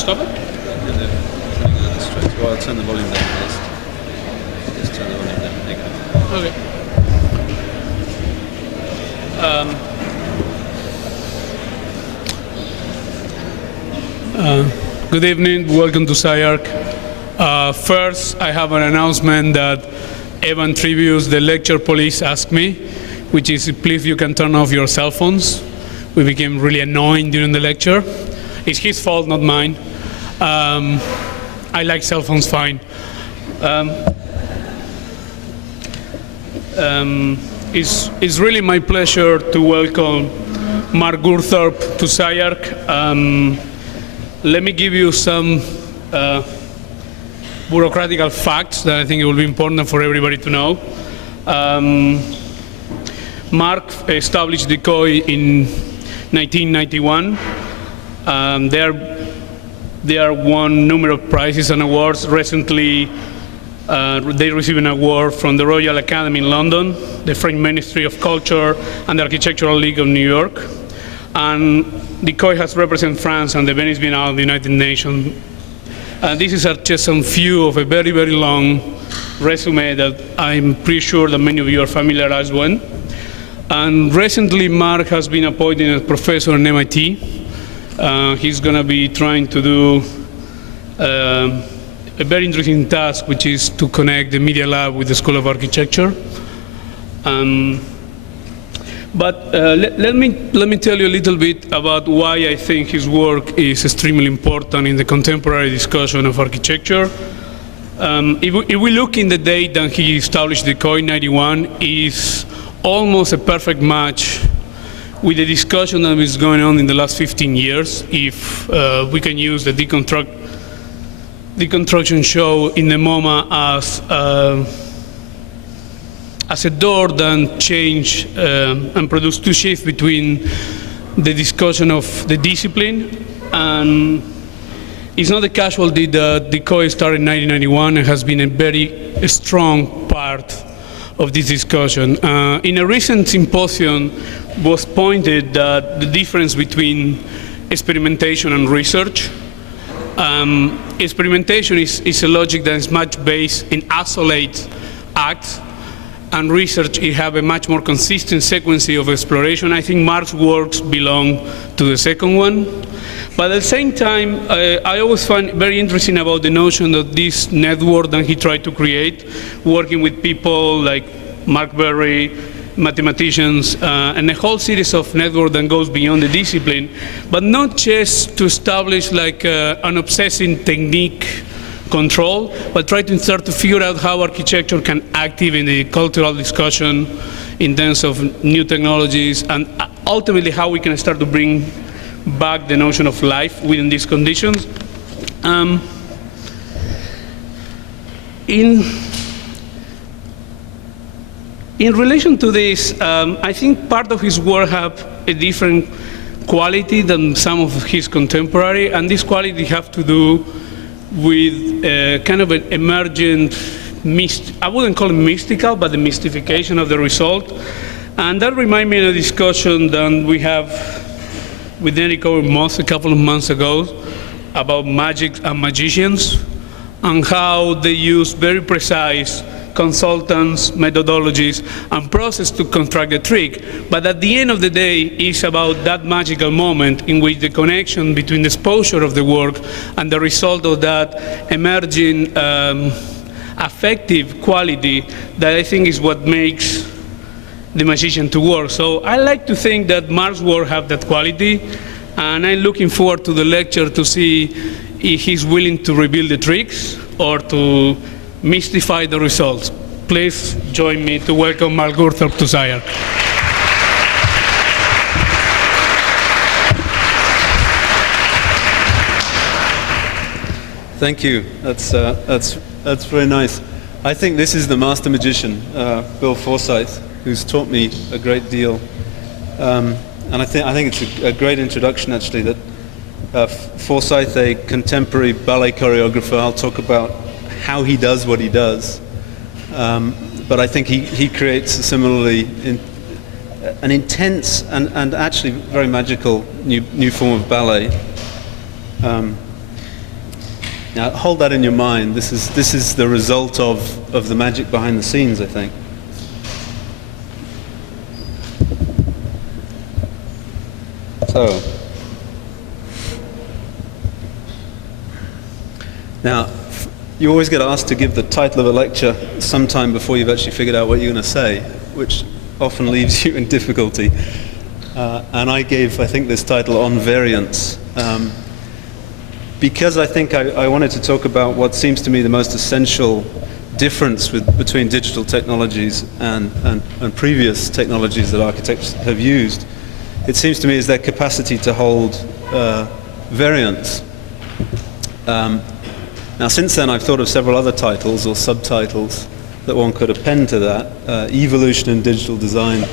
stop it? Well, I'll turn the volume down first. Just turn the volume down. There you go. Good evening. Welcome to SCI-Arc. First, I have an announcement that Evan Trivius, the lecture police, asked me, which is, please, you can turn off your cell phones. We became really annoying during the lecture. It's his fault, not mine. I like cell phones fine. It's really my pleasure to welcome Mark Goulthorpe to SCI-Arc. Let me give you some bureaucratic facts that I think it will be important for everybody to know. Mark established dECOi in 1991. They are won numerous prizes and awards. Recently, they received an award from the Royal Academy in London, the French Ministry of Culture, and the Architectural League of New York. And dECOi has represented France and the Venice Biennale of the United Nations. This is just some few of a very, very long resume that I'm pretty sure that many of you are familiarized with. And recently, Mark has been appointed as professor at MIT. He's going to be trying to do a very interesting task, which is to connect the Media Lab with the School of Architecture. Let me tell you a little bit about why I think his work is extremely important in the contemporary discussion of architecture. If we look in the date that he established dECOi in '91, is almost a perfect match with the discussion that is going on in the last 15 years, if we can use the deconstruction show in the MoMA as a door that change and produce two shifts between the discussion of the discipline. And it's not a casualty that dECOi started in 1991 and has been a very strong part of this discussion. In a recent symposium was pointed that the difference between experimentation and research. Experimentation is a logic that is much based in isolate acts, and research it have a much more consistent sequence of exploration. I think Mark's works belong to the second one. But at the same time, I always find very interesting about the notion of this network that he tried to create, working with people like Mark Berry, mathematicians, and a whole series of network that goes beyond the discipline, but not just to establish like an obsessing technique control, but try to start to figure out how architecture can active in the cultural discussion in terms of new technologies, and ultimately how we can start to bring back the notion of life within these conditions. In relation to this, I think part of his work have a different quality than some of his contemporary, and this quality have to do with kind of an emergent, I wouldn't call it mystical, but the mystification of the result. And that reminds me of a discussion that we have with Enrico Moss a couple of months ago about magic and magicians, and how they use very precise consultants, methodologies, and process to construct the trick. But at the end of the day, it's about that magical moment in which the connection between the exposure of the work and the result of that emerging affective quality that I think is what makes the magician to work. So I like to think that Mark's work have that quality, and I'm looking forward to the lecture to see if he's willing to reveal the tricks or to mystify the results. Please join me to welcome Mark Goulthorpe to SCI-Arc. Thank you. That's very nice. I think this is the master magician, Bill Forsyth, who's taught me a great deal. And I think it's a great introduction, actually, that Forsyth, a contemporary ballet choreographer, I'll talk about how he does what he does. But I think he creates a similarly an intense and actually very magical new form of ballet. Now, hold that in your mind. This is the result of the magic behind the scenes, I think. So, now, you always get asked to give the title of a lecture sometime before you've actually figured out what you're going to say, which often leaves you in difficulty. And I gave, I think, this title on variance. Because I think I wanted to talk about what seems to me the most essential difference between digital technologies and previous technologies that architects have used. It seems to me is their capacity to hold variance. Now, since then, I've thought of several other titles or subtitles that one could append to that. Evolution in digital design.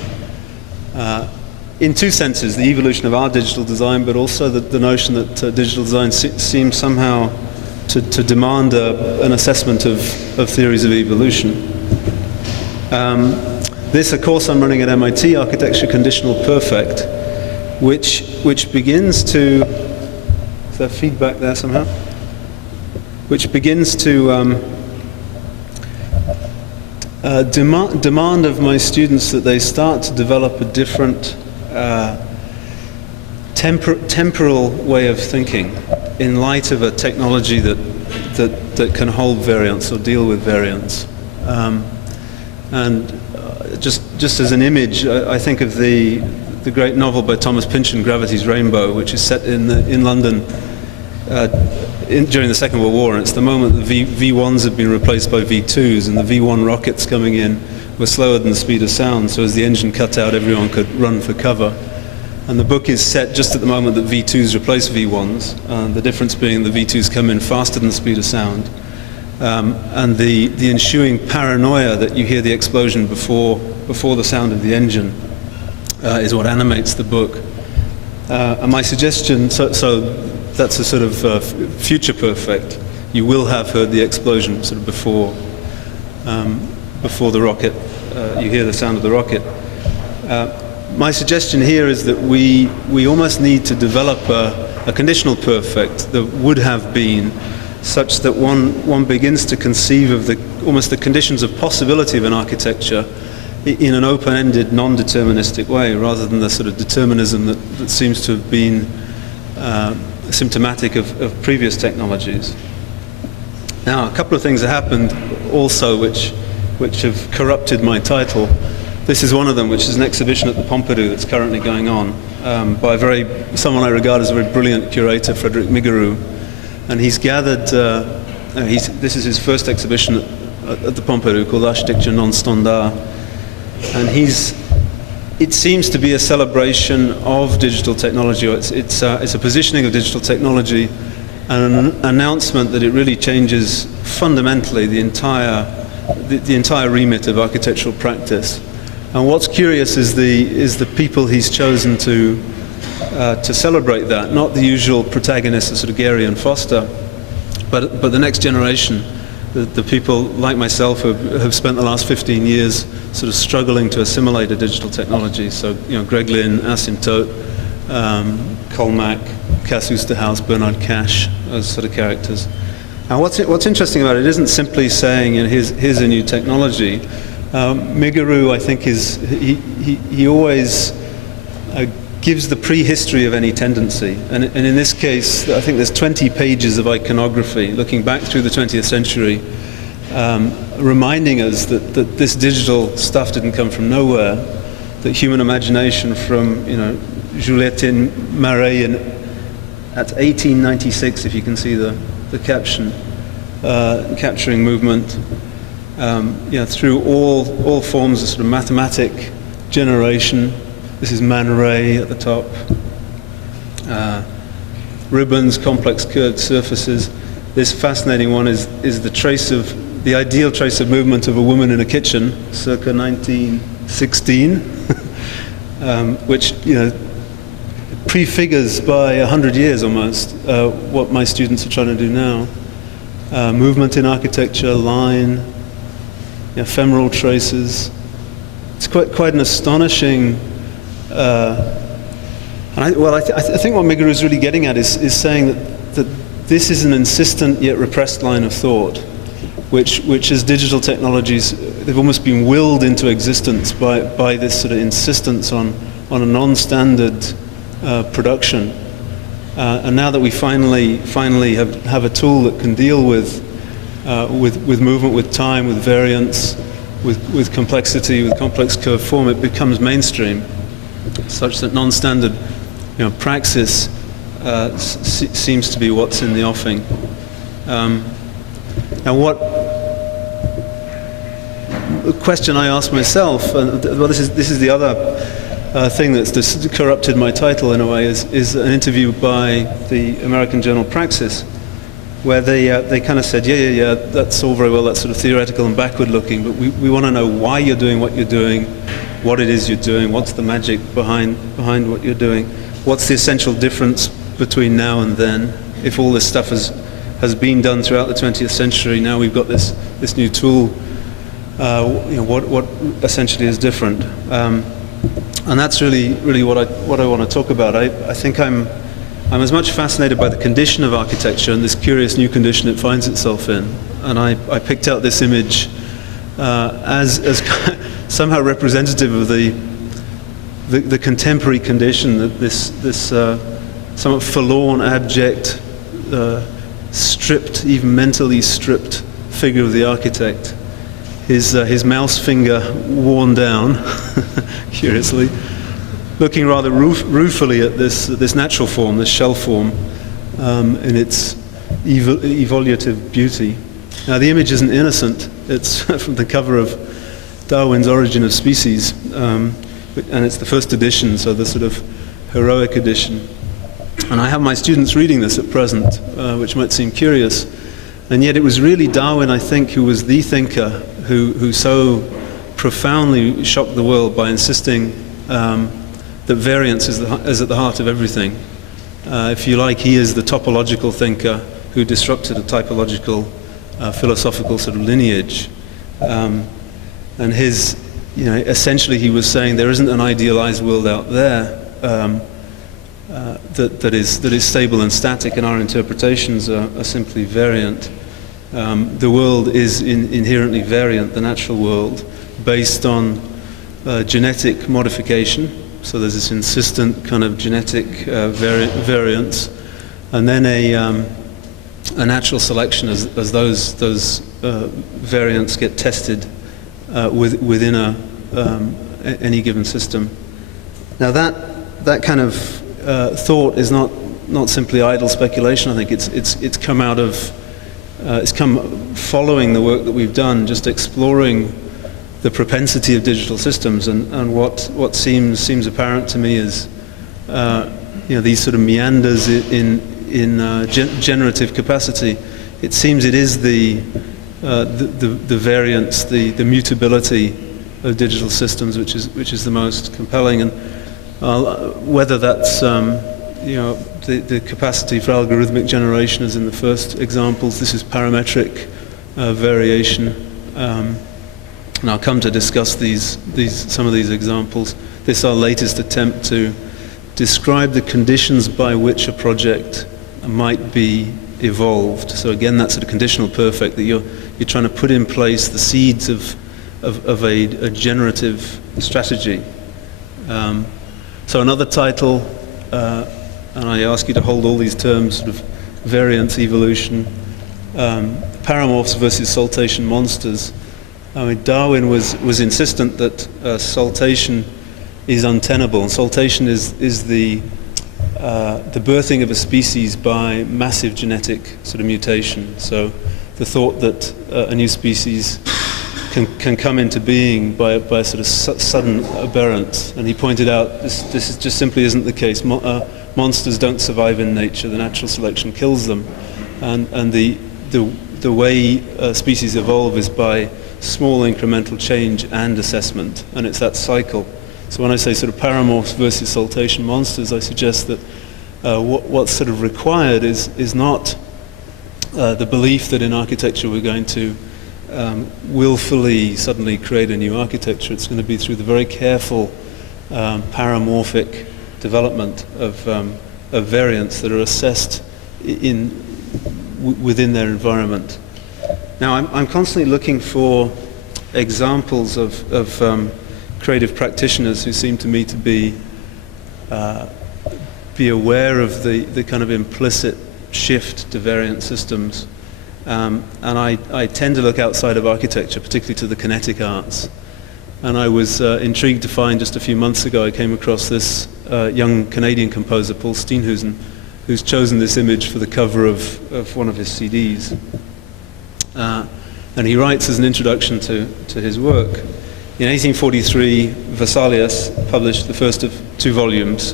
In two senses, the evolution of our digital design, but also the notion that digital design seems somehow to demand an assessment of theories of evolution. This, a course I'm running at MIT, Architecture Conditional Perfect, which begins to, is there feedback there somehow? Which begins to demand of my students that they start to develop a different temporal way of thinking in light of a technology that can hold variance or deal with variance. Just as an image, I think of the great novel by Thomas Pynchon, Gravity's Rainbow, which is set in London during the Second World War, and it's the moment that V1s have been replaced by V2s, and the V1 rockets coming in were slower than the speed of sound, so as the engine cut out, everyone could run for cover. And the book is set just at the moment that V2s replace V1s, the difference being the V2s come in faster than the speed of sound. And the ensuing paranoia that you hear the explosion before the sound of the engine is what animates the book. And my suggestion, so that's a sort of future perfect. You will have heard the explosion sort of before the rocket, you hear the sound of the rocket. My suggestion here is that we almost need to develop a conditional perfect that would have been such that one begins to conceive of almost the conditions of possibility of an architecture in an open-ended, non-deterministic way, rather than the sort of determinism that seems to have been symptomatic of previous technologies. Now, a couple of things have happened also which have corrupted my title. This is one of them, which is an exhibition at the Pompidou that's currently going on by someone I regard as a very brilliant curator, Frédéric Migarou. And he's gathered, this is his first exhibition at the Pompidou, called Architecture Non-Standard. And it seems to be a celebration of digital technology, or it's a positioning of digital technology and an announcement that it really changes fundamentally the entire remit of architectural practice. And what's curious is the people he's chosen to celebrate that, not the usual protagonists of sort of Gehry and Foster, but the next generation, the people like myself who have spent the last 15 years sort of struggling to assimilate a digital technology. So, Greg Lynn, Asymptote, Colmack, Cass Oosterhuis, Bernard Cash, those sort of characters. Now, what's interesting about it isn't simply saying, here's a new technology. Migarou, I think, he always gives the prehistory of any tendency. And in this case, I think there's 20 pages of iconography looking back through the 20th century, reminding us that this digital stuff didn't come from nowhere, that human imagination from, Juliette Marais at 1896, if you can see the caption, capturing movement, through all forms of sort of mathematic generation. This is Man Ray at the top. Ribbons, complex curved surfaces. This fascinating one is the ideal trace of movement of a woman in a kitchen, circa 1916, which prefigures by 100 years almost what my students are trying to do now. Movement in architecture, line, ephemeral traces. It's quite an astonishing. I think what Migarou is really getting at is saying that this is an insistent yet repressed line of thought, which as digital technologies, they've almost been willed into existence by this sort of insistence on a non-standard production. And now that we finally have a tool that can deal with movement, with time, with variance, with complexity, with complex curve form, it becomes mainstream, such that non-standard praxis seems to be what's in the offing. Now, what question I ask myself, well, this is the other thing that's corrupted my title in a way, is an interview by the American journal Praxis, where they kind of said, yeah, that's all very well, that's sort of theoretical and backward looking, but we want to know why you're doing what you're doing, what it is you're doing, what's the magic behind what you're doing, what's the essential difference between now and then. If all this stuff has been done throughout the 20th century, now we've got this new tool, what essentially is different. And that's really what I want to talk about. I think I'm as much fascinated by the condition of architecture and this curious new condition it finds itself in. And I picked out this image as somehow representative of the contemporary condition, that this somewhat forlorn, abject, stripped, even mentally stripped figure of the architect. His mouse finger worn down, curiously, looking rather ruefully at this natural form, this shell form, in its evolutive beauty. Now, the image isn't innocent. It's from the cover of Darwin's Origin of Species, and it's the first edition, so the sort of heroic edition. And I have my students reading this at present, which might seem curious. And yet it was really Darwin, I think, who was the thinker who so profoundly shocked the world by insisting that variance is at the heart of everything. If you like, he is the topological thinker who disrupted a typological philosophical sort of lineage. And essentially he was saying there isn't an idealized world out there that is stable and static, and our interpretations are simply variant. The world is inherently variant, the natural world, based on genetic modification. So there's this insistent kind of genetic variance, and then a natural selection as those variants get tested within any given system. Now that kind of thought is not simply idle speculation. I think it's come out of it's come following the work that we've done, just exploring the propensity of digital systems, and what seems apparent to me is these sort of meanders in generative capacity. It seems it is the variance, the mutability of digital systems, which is the most compelling, and whether that's the capacity for algorithmic generation, as in the first examples. This is parametric variation, and I'll come to discuss some of these examples. This is our latest attempt to describe the conditions by which a project might be evolved. So again, that's a conditional perfect, that you're trying to put in place the seeds of a generative strategy. So another title, and I ask you to hold all these terms, sort of variance, evolution, paramorphs versus saltation monsters. I mean, Darwin was insistent that saltation is untenable. Saltation is the birthing of a species by massive genetic sort of mutation. So the thought that a new species can come into being by a sort of sudden aberrance. And he pointed out this just simply isn't the case. Monsters don't survive in nature. The natural selection kills them, and the way species evolve is by small incremental change and assessment, and it's that cycle. So when I say sort of paramorphs versus saltation monsters, I suggest that what's sort of required is not the belief that in architecture we're going to willfully suddenly create a new architecture. It's going to be through the very careful paramorphic development of variants that are assessed in within their environment. Now, I'm constantly looking for examples of creative practitioners who seem to me to be aware of the kind of implicit shift to variant systems. And I tend to look outside of architecture, particularly to the kinetic arts. And I was intrigued to find just a few months ago, I came across this young Canadian composer, Paul Steenhuisen, who's chosen this image for the cover of one of his CDs. And he writes as an introduction to his work. In 1843, Vesalius published the first of 2 volumes,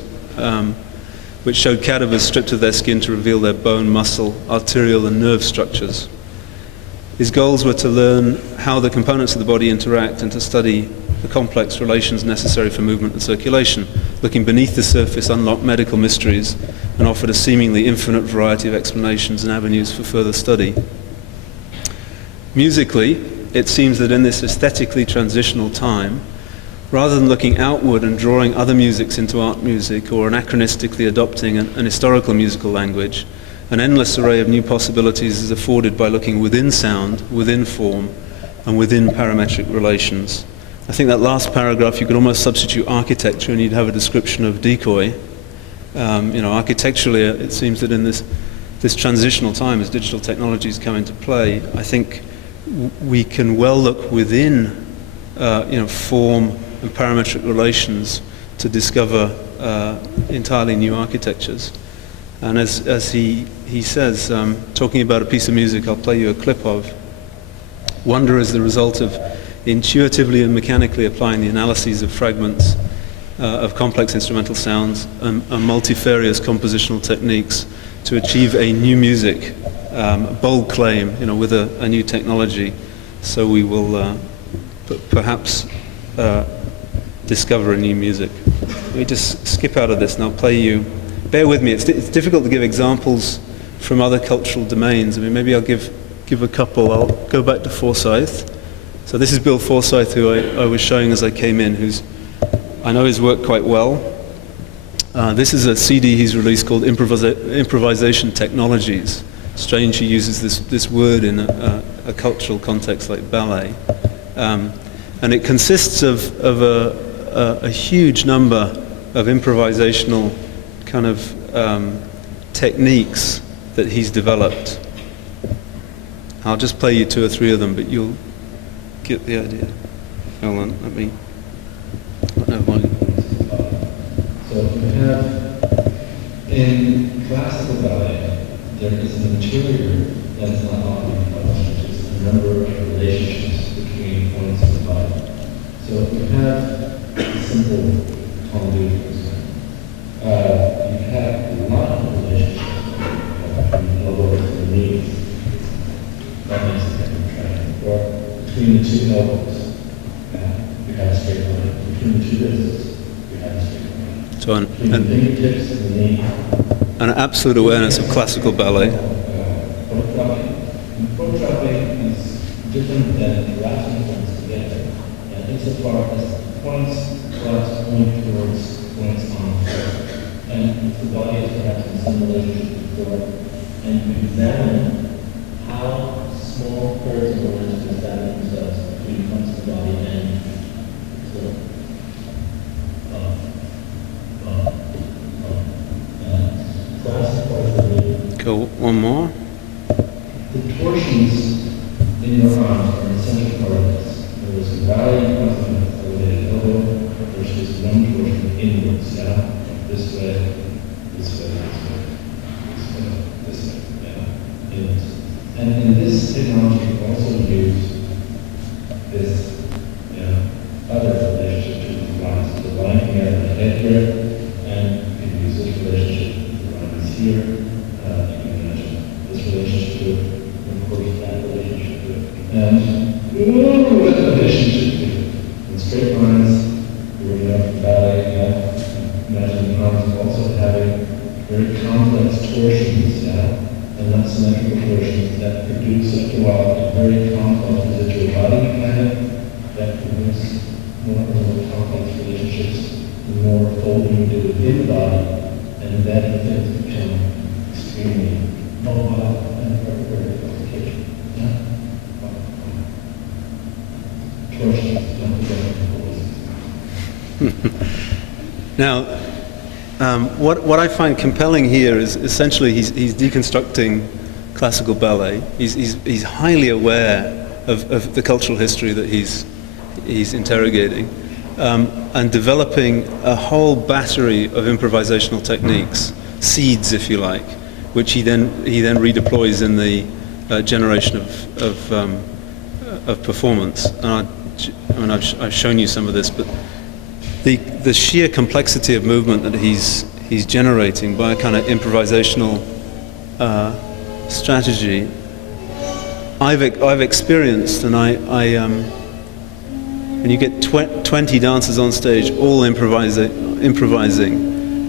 which showed cadavers stripped of their skin to reveal their bone, muscle, arterial and nerve structures. His goals were to learn how the components of the body interact and to study the complex relations necessary for movement and circulation. Looking beneath the surface unlocked medical mysteries and offered a seemingly infinite variety of explanations and avenues for further study. Musically, it seems that in this aesthetically transitional time, rather than looking outward and drawing other musics into art music or anachronistically adopting an historical musical language, an endless array of new possibilities is afforded by looking within sound, within form, and within parametric relations. I think that last paragraph you could almost substitute architecture and you'd have a description of dECOi. Architecturally, it seems that in this transitional time, as digital technologies come into play, I think we can well look within form and parametric relations to discover entirely new architectures. And as he says, talking about a piece of music I'll play you a clip of, wonder is the result of intuitively and mechanically applying the analyses of fragments of complex instrumental sounds and multifarious compositional techniques to achieve a new music, a bold claim, with a new technology. So we will perhaps discover a new music. Let me just skip out of this and I'll play you. Bear with me, it's difficult to give examples from other cultural domains. I mean, maybe I'll give a couple. I'll go back to Forsyth. So this is Bill Forsyth, who I was showing as I came in, I know his work quite well. This is a CD he's released called Improvisation Technologies. Strange he uses this word in a cultural context like ballet. And it consists of a huge number of improvisational kind of techniques that he's developed. I'll just play you 2 or 3 of them, but you'll get the idea. Hold on, let me... No, so you have, in classical ballet, there is an interior that's not often published, which is a number of relationships between points of the body. So if you have a simple convoluted, you have a lot of relationships between the elbows and the knees. That makes it kind of or between the 2 elbows, you have a straight line. Between the 2 wrists, you have a straight line. So between the fingertips and the knee. An absolute awareness of classical ballet. Foot dropping is different than wrapping points together. And insofar as points perhaps point towards points on the floor. And if the body is perhaps in some relationship to the floor, and you examine how small curves of momentum establish themselves between points of the body and the floor. Go one more. The torsions in your arms are an essential part of this. There is a valley in front of the elbow, there's just one torsion inwards, this way, this way, this way, this way, this way, inwards. And in this technology, we also use this other relationship to the lines. So the line here and the head here, and you can use this relationship with the lines here. This relationship to it, and of course that relationship to it. And what the relationship to it? In straight lines, you're going to have ballet, imagine the arms also having very complex torsions, and not symmetrical torsions that produce after a while a very complex residual body mechanic that produce more and more complex relationships, the more folding you do within the body, and then things become extremely mobile. torsions, don't forget the poses. Now, what I find compelling here is essentially he's deconstructing classical ballet. He's highly aware of the cultural history that he's interrogating, and developing a whole battery of improvisational techniques, seeds, if you like, which he then redeploys in the generation of performance. And I've shown you some of this, but the sheer complexity of movement that he's generating by a kind of improvisational strategy, I've experienced, and and you get 20 dancers on stage all improvising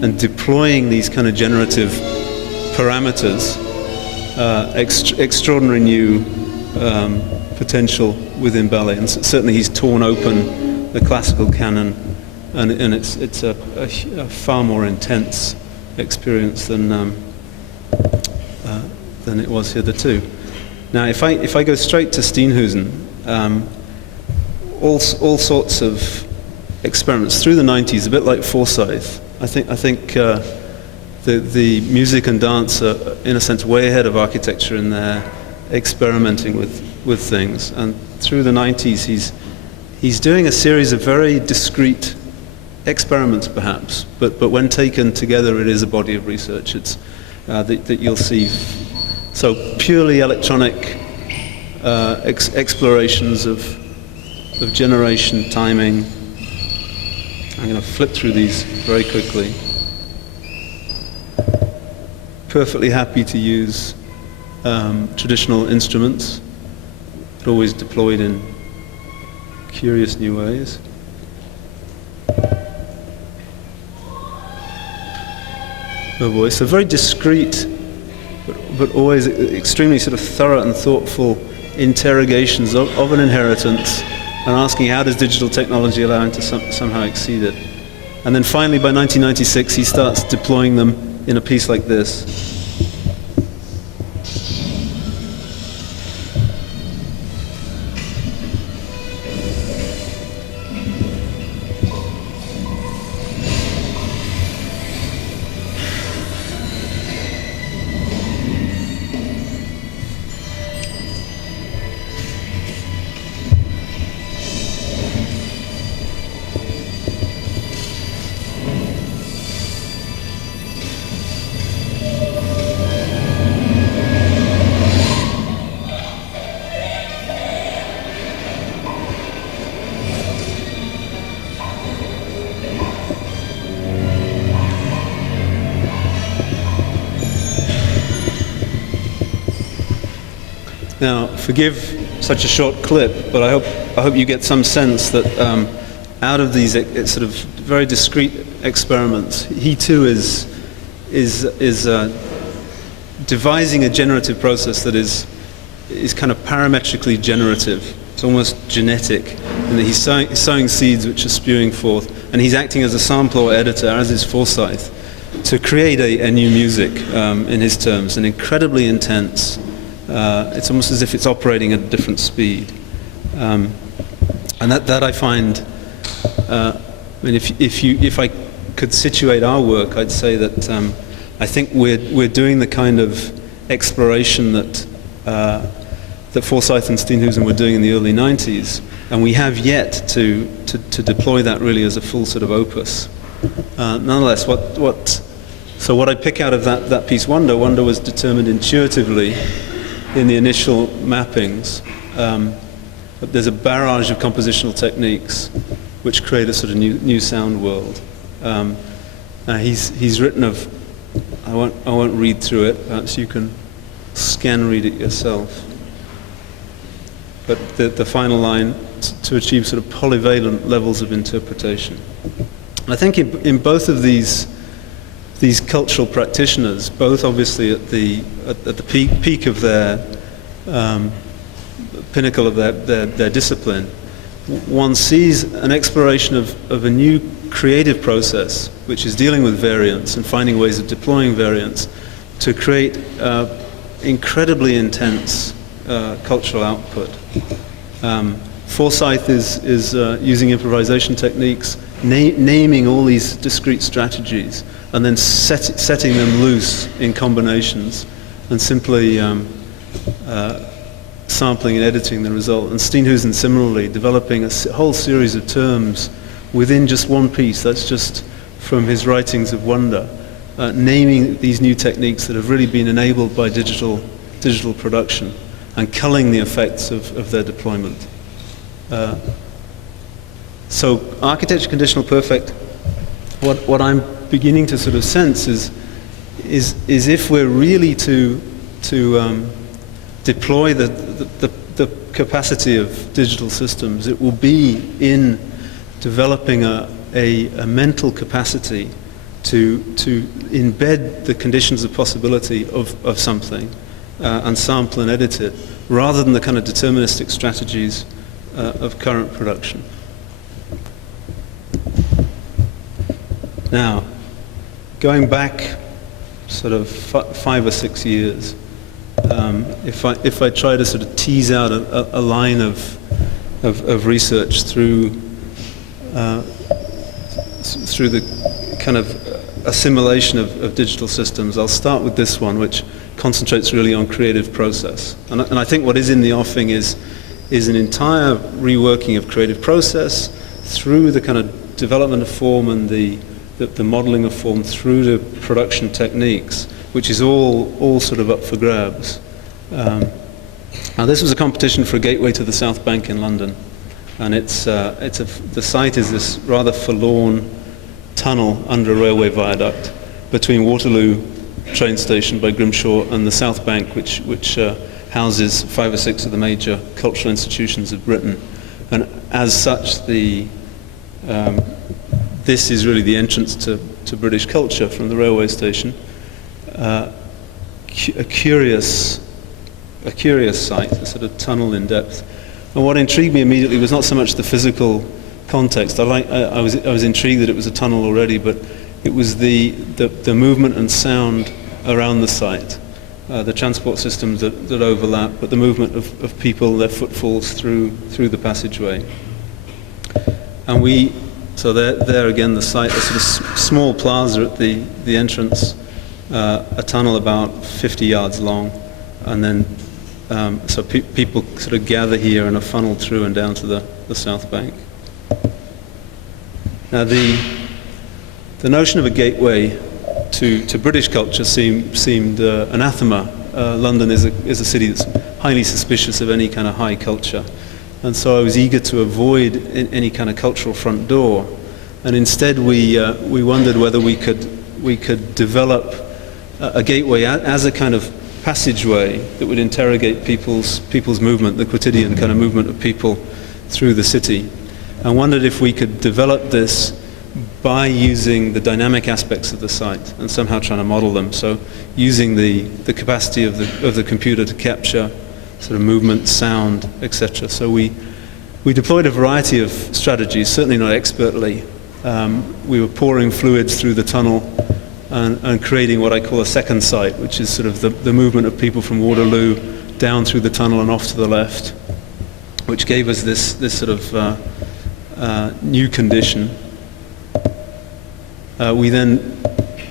and deploying these kind of generative parameters, extraordinary new potential within ballet. And certainly he's torn open the classical canon, and it's a far more intense experience than it was hitherto. Now, if I go straight to Steenhuisen, all sorts of experiments through the 90s, a bit like Forsyth. I think the music and dance are, in a sense, way ahead of architecture in their experimenting with things. And through the 90s, he's doing a series of very discrete experiments, perhaps, but when taken together, it is a body of research. It's that you'll see. So purely electronic explorations of generation, timing. I'm going to flip through these very quickly. Perfectly happy to use traditional instruments, but always deployed in curious new ways. Oh boy, so very discreet, but always extremely sort of thorough and thoughtful interrogations of an inheritance, and asking how does digital technology allow him to somehow exceed it. And then finally, by 1996, he starts deploying them in a piece like this. Now, forgive such a short clip, but I hope you get some sense that out of these sort of very discrete experiments, he too is devising a generative process that is kind of parametrically generative. It's almost genetic, in that he's sowing seeds which are spewing forth, and he's acting as a sampler or editor, as is Forsyth, to create a new music in his terms, an incredibly intense. It's almost as if it's operating at a different speed, and that I find. I mean, if I could situate our work, I'd say that I think we're doing the kind of exploration that Forsyth and Steenhuisen were doing in the early 90s, and we have yet to deploy that really as a full sort of opus. Nonetheless, so what I pick out of that piece, Wonder was determined intuitively in the initial mappings, but there's a barrage of compositional techniques which create a sort of new sound world. He's written of, I won't read through it, perhaps you can scan read it yourself. But the final line, to achieve sort of polyvalent levels of interpretation. And I think in both of these cultural practitioners, both obviously at the peak of their pinnacle of their discipline, one sees an exploration of a new creative process which is dealing with variance and finding ways of deploying variance to create incredibly intense cultural output. Forsyth is using improvisation techniques, naming all these discrete strategies, and then setting them loose in combinations, and simply sampling and editing the result. And Steenhuisen similarly developing a whole series of terms within just one piece. That's just from his writings of wonder, naming these new techniques that have really been enabled by digital production and culling the effects of their deployment. So architecture conditional perfect, what I'm beginning to sort of sense is if we're really to deploy the capacity of digital systems, it will be in developing a mental capacity to embed the conditions of possibility of something and sample and edit it, rather than the kind of deterministic strategies of current production. Now, going back sort of 5 or 6 years, if I try to sort of tease out a line of research through the kind of assimilation of digital systems, I'll start with this one, which concentrates really on creative process. And I think what is in the offing is an entire reworking of creative process through the kind of development of form and the modeling of form through the production techniques, which is all sort of up for grabs. Now this was a competition for a gateway to the South Bank in London, and the site is this rather forlorn tunnel under a railway viaduct between Waterloo train station by Grimshaw and the South Bank, which houses 5 or 6 of the major cultural institutions of Britain. And as such, this is really the entrance to British culture from the railway station. A curious site, a sort of tunnel in depth. And what intrigued me immediately was not so much the physical context. I was intrigued that it was a tunnel already, but it was the movement and sound around the site, the transport systems that overlap, but the movement of people, their footfalls through the passageway. And so there again, the site, a sort of small plaza at the entrance, a tunnel about 50 yards long, and then so people sort of gather here and are funneled through and down to the South Bank. Now the notion of a gateway to British culture seemed anathema. London is a city that's highly suspicious of any kind of high culture, and so I was eager to avoid any kind of cultural front door. And instead, we wondered whether we could develop a gateway as a kind of passageway that would interrogate people's movement, the quotidian kind of movement of people through the city, and wondered if we could develop this by using the dynamic aspects of the site and somehow trying to model them. So using the capacity of the computer to capture sort of movement, sound, etc. So we deployed a variety of strategies, certainly not expertly. We were pouring fluids through the tunnel and creating what I call a second site, which is sort of the movement of people from Waterloo down through the tunnel and off to the left, which gave us this sort of new condition. We then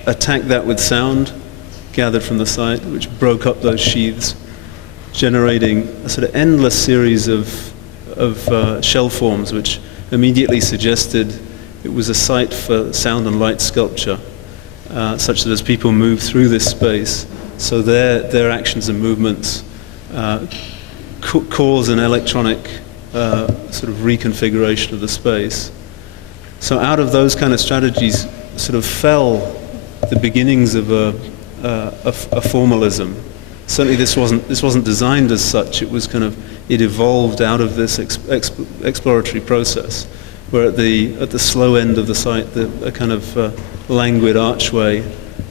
attacked that with sound gathered from the site, which broke up those sheaths, generating a sort of endless series of shell forms, which immediately suggested it was a site for sound and light sculpture, such that as people move through this space, so their actions and movements cause an electronic sort of reconfiguration of the space. So out of those kind of strategies sort of fell the beginnings of a formalism. Certainly this wasn't designed as such. It evolved out of this exploratory process, where at the slow end of the site, a kind of languid archway,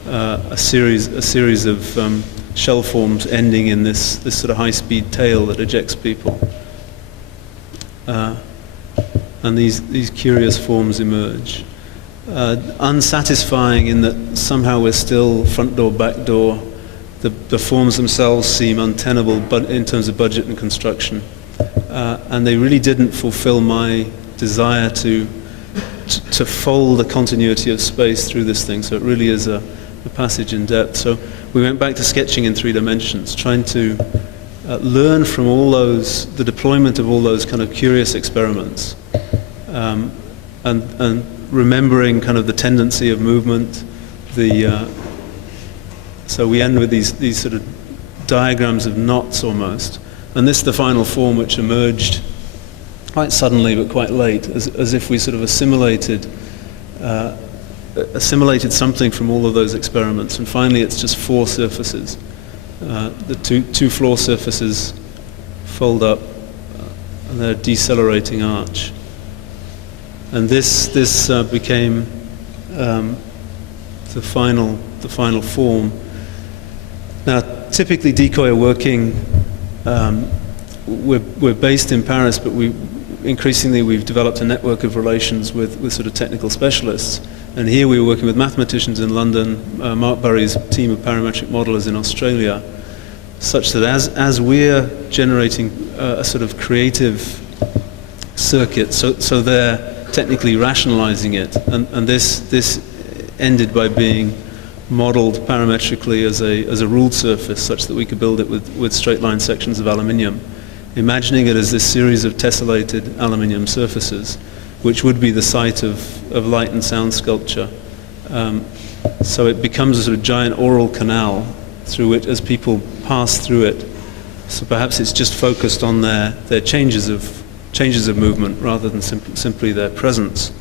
a series of shell forms ending in this sort of high-speed tail that ejects people, and these curious forms emerge, unsatisfying in that somehow we're still front door, back door. The forms themselves seem untenable, but in terms of budget and construction. and they really didn't fulfill my desire to fold a continuity of space through this thing. So it really is a passage in depth. So we went back to sketching in 3 dimensions, trying to learn from the deployment of all those kind of curious experiments, and remembering kind of the tendency of movement. So we end with these sort of diagrams of knots almost, and this is the final form which emerged quite suddenly but quite late, as if we sort of assimilated something from all of those experiments, and finally it's just 4 surfaces. The two floor surfaces fold up, and they're a decelerating arch. And this became the final form. Now, typically dECOi are working. We're based in Paris, but increasingly we've developed a network of relations with sort of technical specialists. And here we were working with mathematicians in London, Mark Burry's team of parametric modelers in Australia, such that as we're generating a sort of creative circuit, so they're technically rationalizing it, and this ended by being modeled parametrically as a ruled surface, such that we could build it with straight line sections of aluminium, imagining it as this series of tessellated aluminium surfaces, which would be the site of light and sound sculpture. So it becomes a sort of giant oral canal through which, as people pass through it, so perhaps it's just focused on their changes of movement rather than simply their presence,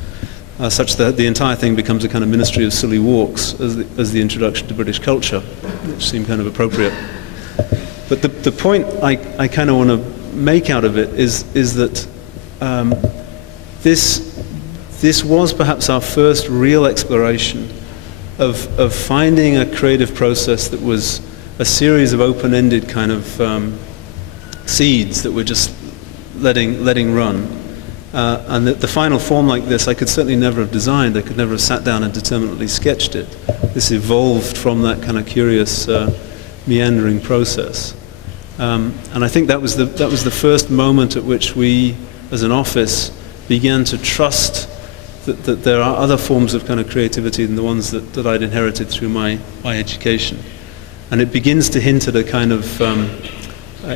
such that the entire thing becomes a kind of ministry of silly walks as the introduction to British culture, which seemed kind of appropriate. But the point I kind of want to make out of it is that this was perhaps our first real exploration of finding a creative process that was a series of open-ended kind of seeds that were just letting run. And the final form like this I could certainly never have designed. I could never have sat down and determinately sketched it. This evolved from that kind of curious meandering process. And I think that was the first moment at which we, as an office, began to trust that there are other forms of kind of creativity than the ones that I'd inherited through my education. And it begins to hint at a kind of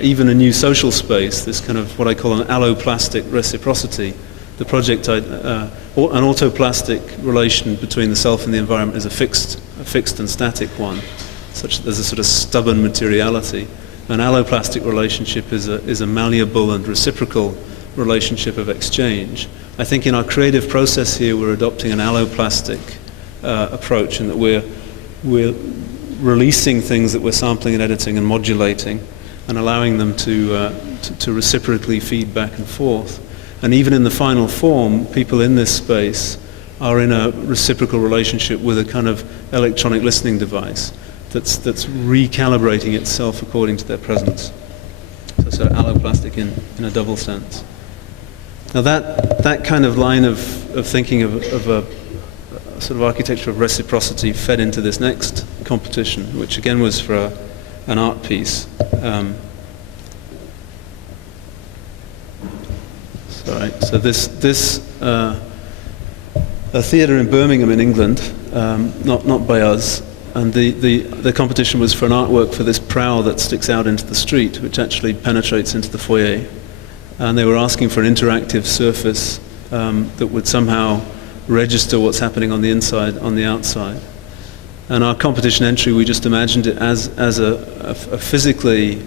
even a new social space, this kind of what I call an alloplastic reciprocity. The project, an autoplastic relation between the self and the environment is a fixed and static one, such that there's a sort of stubborn materiality. An alloplastic relationship is a malleable and reciprocal relationship of exchange. I think in our creative process here we're adopting an alloplastic approach, in that we're releasing things that we're sampling and editing and modulating, and allowing them to reciprocally feed back and forth. And even in the final form, people in this space are in a reciprocal relationship with a kind of electronic listening device that's recalibrating itself according to their presence. So sort of alloplastic in a double sense. Now that kind of line of thinking of a sort of architecture of reciprocity fed into this next competition, which again was for an art piece. So this a theatre in Birmingham in England, not by us, and the competition was for an artwork for this prow that sticks out into the street, which actually penetrates into the foyer. And they were asking for an interactive surface that would somehow register what's happening on the inside, on the outside. And our competition entry, we just imagined it as a physically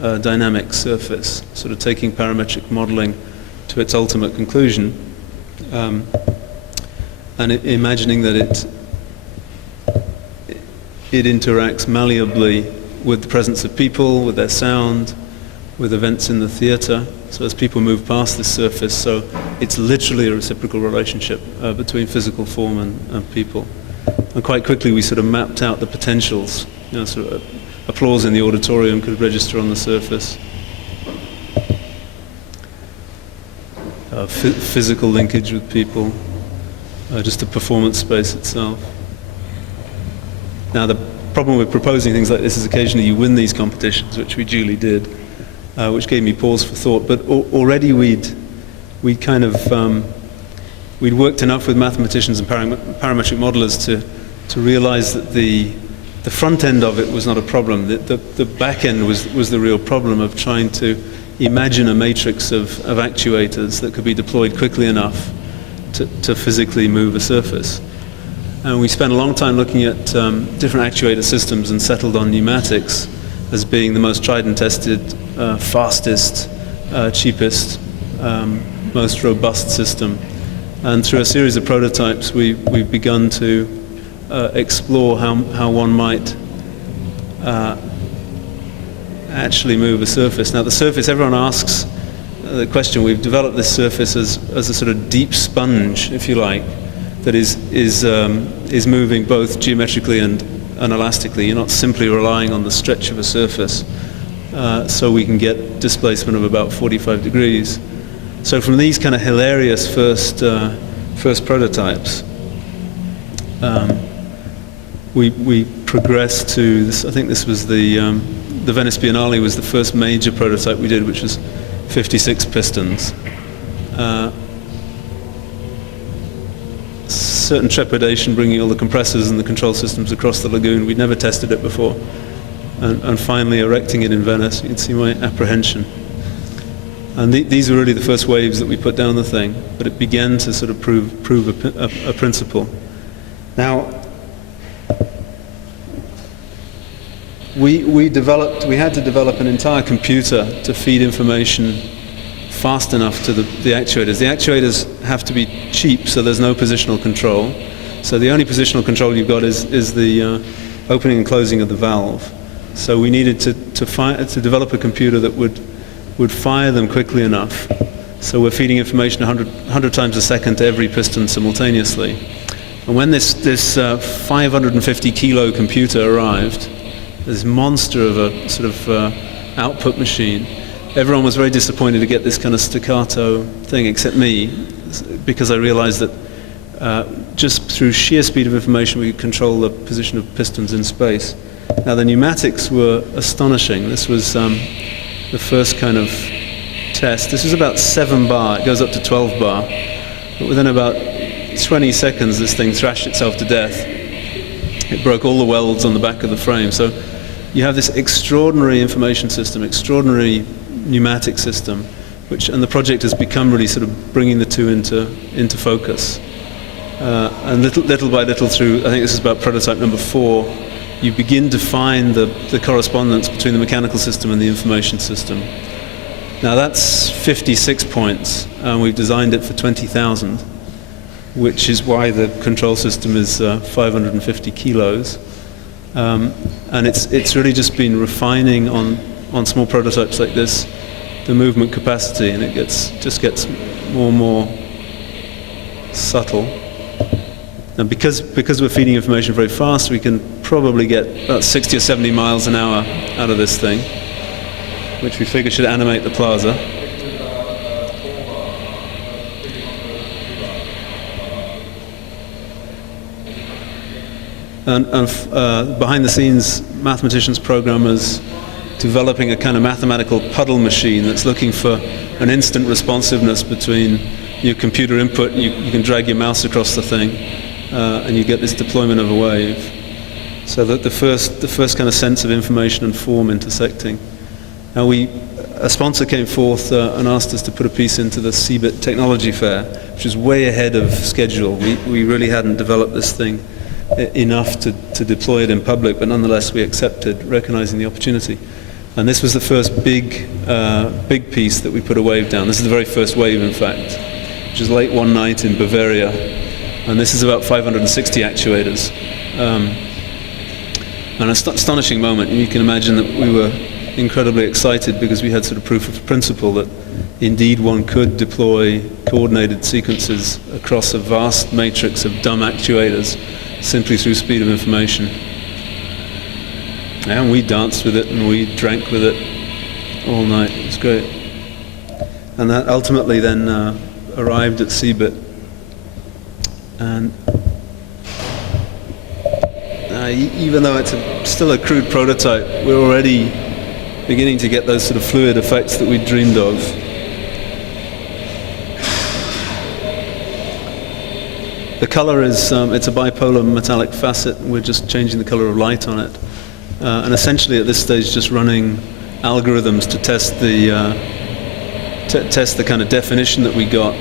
dynamic surface, sort of taking parametric modeling to its ultimate conclusion, and imagining that it interacts malleably with the presence of people, with their sound, with events in the theatre. So as people move past this surface, so it's literally a reciprocal relationship between physical form and people. And quite quickly we sort of mapped out the potentials. Sort of applause in the auditorium could register on the surface. Physical linkage with people, just the performance space itself. Now the problem with proposing things like this is occasionally you win these competitions, which we duly did, which gave me pause for thought. But already we'd worked enough with mathematicians and parametric modelers to realize that the front end of it was not a problem. The back end was the real problem of trying to imagine a matrix of actuators that could be deployed quickly enough to physically move a surface. And we spent a long time looking at different actuator systems and settled on pneumatics as being the most tried and tested, fastest, cheapest, most robust system. And through a series of prototypes, we've begun to explore how one might actually move a surface. Now the surface, everyone asks the question, we've developed this surface as a sort of deep sponge, if you like, that is moving both geometrically and elastically. You're not simply relying on the stretch of a surface, so we can get displacement of about 45 degrees. So from these kind of hilarious first prototypes, we progressed to this. I think this was the Venice Biennale was the first major prototype we did, which was 56 pistons. Certain trepidation bringing all the compressors and the control systems across the lagoon. We'd never tested it before. And finally erecting it in Venice, you can see my apprehension. And these were really the first waves that we put down the thing, but it began to sort of prove a principle. Now, we had to develop an entire computer to feed information fast enough to the actuators. The actuators have to be cheap, so there's no positional control. So the only positional control you've got is the opening and closing of the valve. So we needed to develop a computer that would fire them quickly enough. So we're feeding information 100 times a second to every piston simultaneously. And when this 550 kilo computer arrived, this monster of a sort of output machine, everyone was very disappointed to get this kind of staccato thing, except me, because I realized that just through sheer speed of information we could control the position of pistons in space. Now the pneumatics were astonishing. This was the first kind of test. This was about 7 bar, it goes up to 12 bar. But within about 20 seconds this thing thrashed itself to death. It broke all the welds on the back of the frame. So you have this extraordinary information system, extraordinary pneumatic system, and the project has become really sort of bringing the two into focus. And little by little through, I think this is about prototype number 4, you begin to find the correspondence between the mechanical system and the information system. Now that's 56 points, and we've designed it for 20,000, which is why the control system is 550 kilos. And it's really just been refining on small prototypes like this the movement capacity, and it just gets more and more subtle. And because we're feeding information very fast, we can probably get about 60 or 70 miles an hour out of this thing, which we figure should animate the plaza. And behind the scenes, mathematicians, programmers, developing a kind of mathematical puddle machine that's looking for an instant responsiveness between your computer input. You can drag your mouse across the thing, and you get this deployment of a wave. So that the first kind of sense of information and form intersecting. Now a sponsor came forth and asked us to put a piece into the CeBIT Technology Fair, which was way ahead of schedule. We really hadn't developed this thing enough to deploy it in public, but nonetheless we accepted, recognizing the opportunity. And this was the first big piece that we put a wave down. This is the very first wave, in fact, which is late one night in Bavaria. And this is about 560 actuators. An astonishing moment. You can imagine that we were incredibly excited because we had sort of proof of principle that indeed one could deploy coordinated sequences across a vast matrix of dumb actuators simply through speed of information. And we danced with it and we drank with it all night. It was great. And that ultimately then arrived at CeBIT. And even though it's still a crude prototype, we're already beginning to get those sort of fluid effects that we dreamed of. The color is, it's a bipolar metallic facet. We're just changing the color of light on it. And essentially at this stage just running algorithms to test the kind of definition that we got.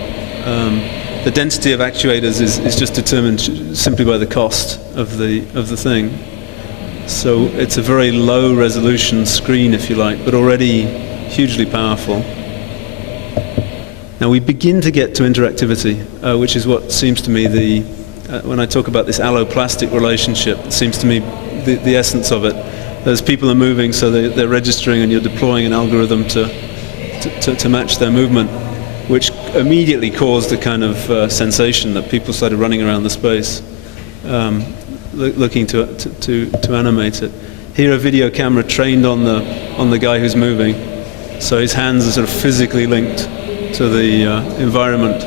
The density of actuators is just determined simply by the cost of the thing. So it's a very low resolution screen, if you like, but already hugely powerful. Now we begin to get to interactivity, which is what seems to me when I talk about this alloplastic relationship, it seems to me the essence of it. As people are moving, so they're registering and you're deploying an algorithm to match their movement, which immediately caused a kind of sensation that people started running around the space, looking to animate it. Here a video camera trained on the guy who's moving, so his hands are sort of physically linked to the environment,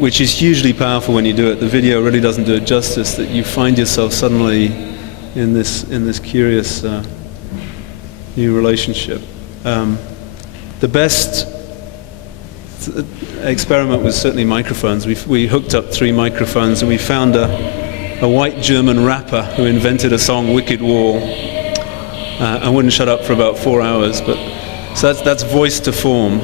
which is hugely powerful when you do it. The video really doesn't do it justice, that you find yourself suddenly in this curious new relationship. The best experiment was certainly microphones. We hooked up 3 microphones and we found a white German rapper who invented a song, Wicked Wall, and wouldn't shut up for about 4 hours. So that's voice to form.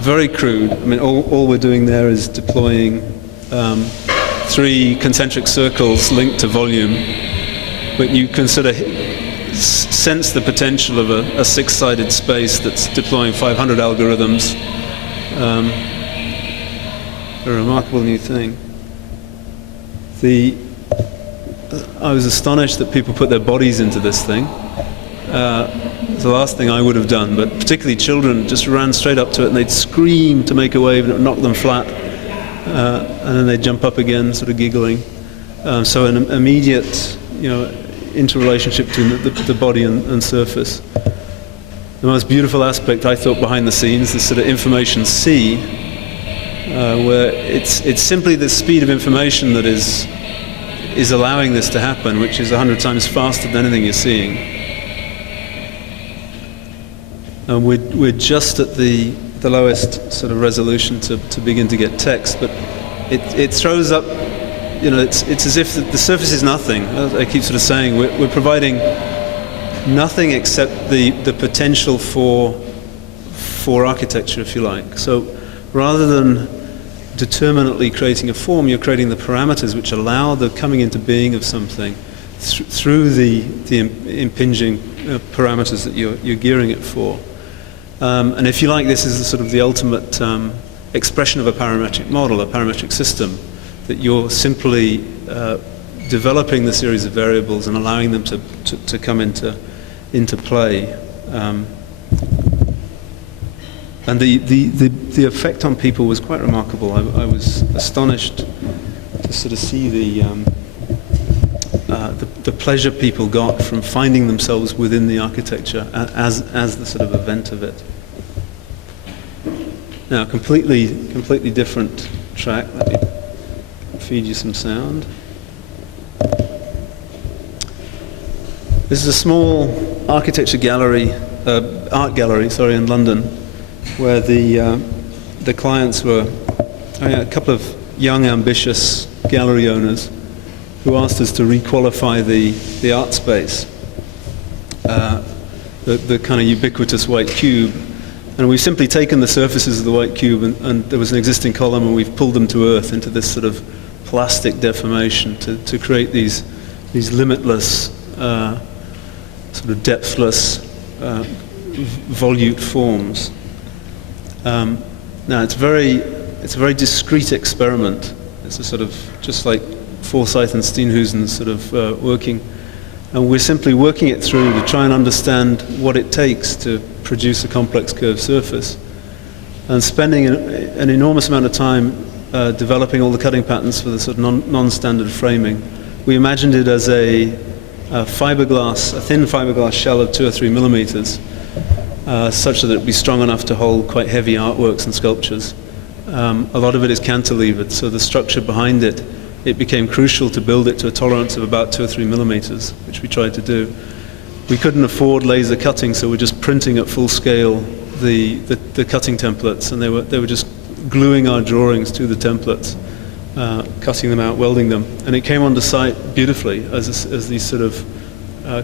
Very crude. I mean, all we're doing there is deploying 3 concentric circles linked to volume, but you can sort of sense the potential of a 6-sided space that's deploying 500 algorithms. A remarkable new thing. I was astonished that people put their bodies into this thing. It's the last thing I would have done, but particularly children just ran straight up to it and they'd scream to make a wave and it would knock them flat. And then they'd jump up again, sort of giggling. So an immediate, interrelationship between the body and surface. The most beautiful aspect, I thought, behind the scenes, this sort of information sea, where it's simply the speed of information that is allowing this to happen, which is 100 times faster than anything you're seeing. And we're just at the lowest sort of resolution to begin to get text, but it throws up, it's as if the surface is nothing. I keep sort of saying we're providing nothing except the potential for architecture, if you like. So rather than determinately creating a form, you're creating the parameters which allow the coming into being of something through the impinging parameters that you're gearing it for. And if you like, this is sort of the ultimate expression of a parametric model, a parametric system, that you're simply developing the series of variables and allowing them to come into play. And the effect on people was quite remarkable. I was astonished to sort of see the pleasure people got from finding themselves within the architecture as the sort of event of it. Now, completely different track. Let me feed you some sound. This is a small architecture gallery, art gallery, in London, where the clients were a couple of young, ambitious gallery owners who asked us to requalify the art space, the kind of ubiquitous white cube. And we've simply taken the surfaces of the white cube and there was an existing column and we've pulled them to earth into this sort of plastic deformation to create these limitless, sort of depthless, volute forms. Now it's a very discrete experiment. It's a sort of, just like Forsyth and Steenhuisen's sort of working. And we're simply working it through to try and understand what it takes to produce a complex curved surface. And spending an enormous amount of time developing all the cutting patterns for the sort of non-standard framing. We imagined it as a thin fiberglass shell of 2 or 3 millimeters, such that it would be strong enough to hold quite heavy artworks and sculptures. A lot of it is cantilevered, so the structure behind it became crucial to build it to a tolerance of about 2 or 3 millimeters, which we tried to do. we couldn't afford laser cutting, so we're just printing at full scale the cutting templates, and they were just gluing our drawings to the templates, cutting them out, welding them, and it came onto site beautifully as these sort of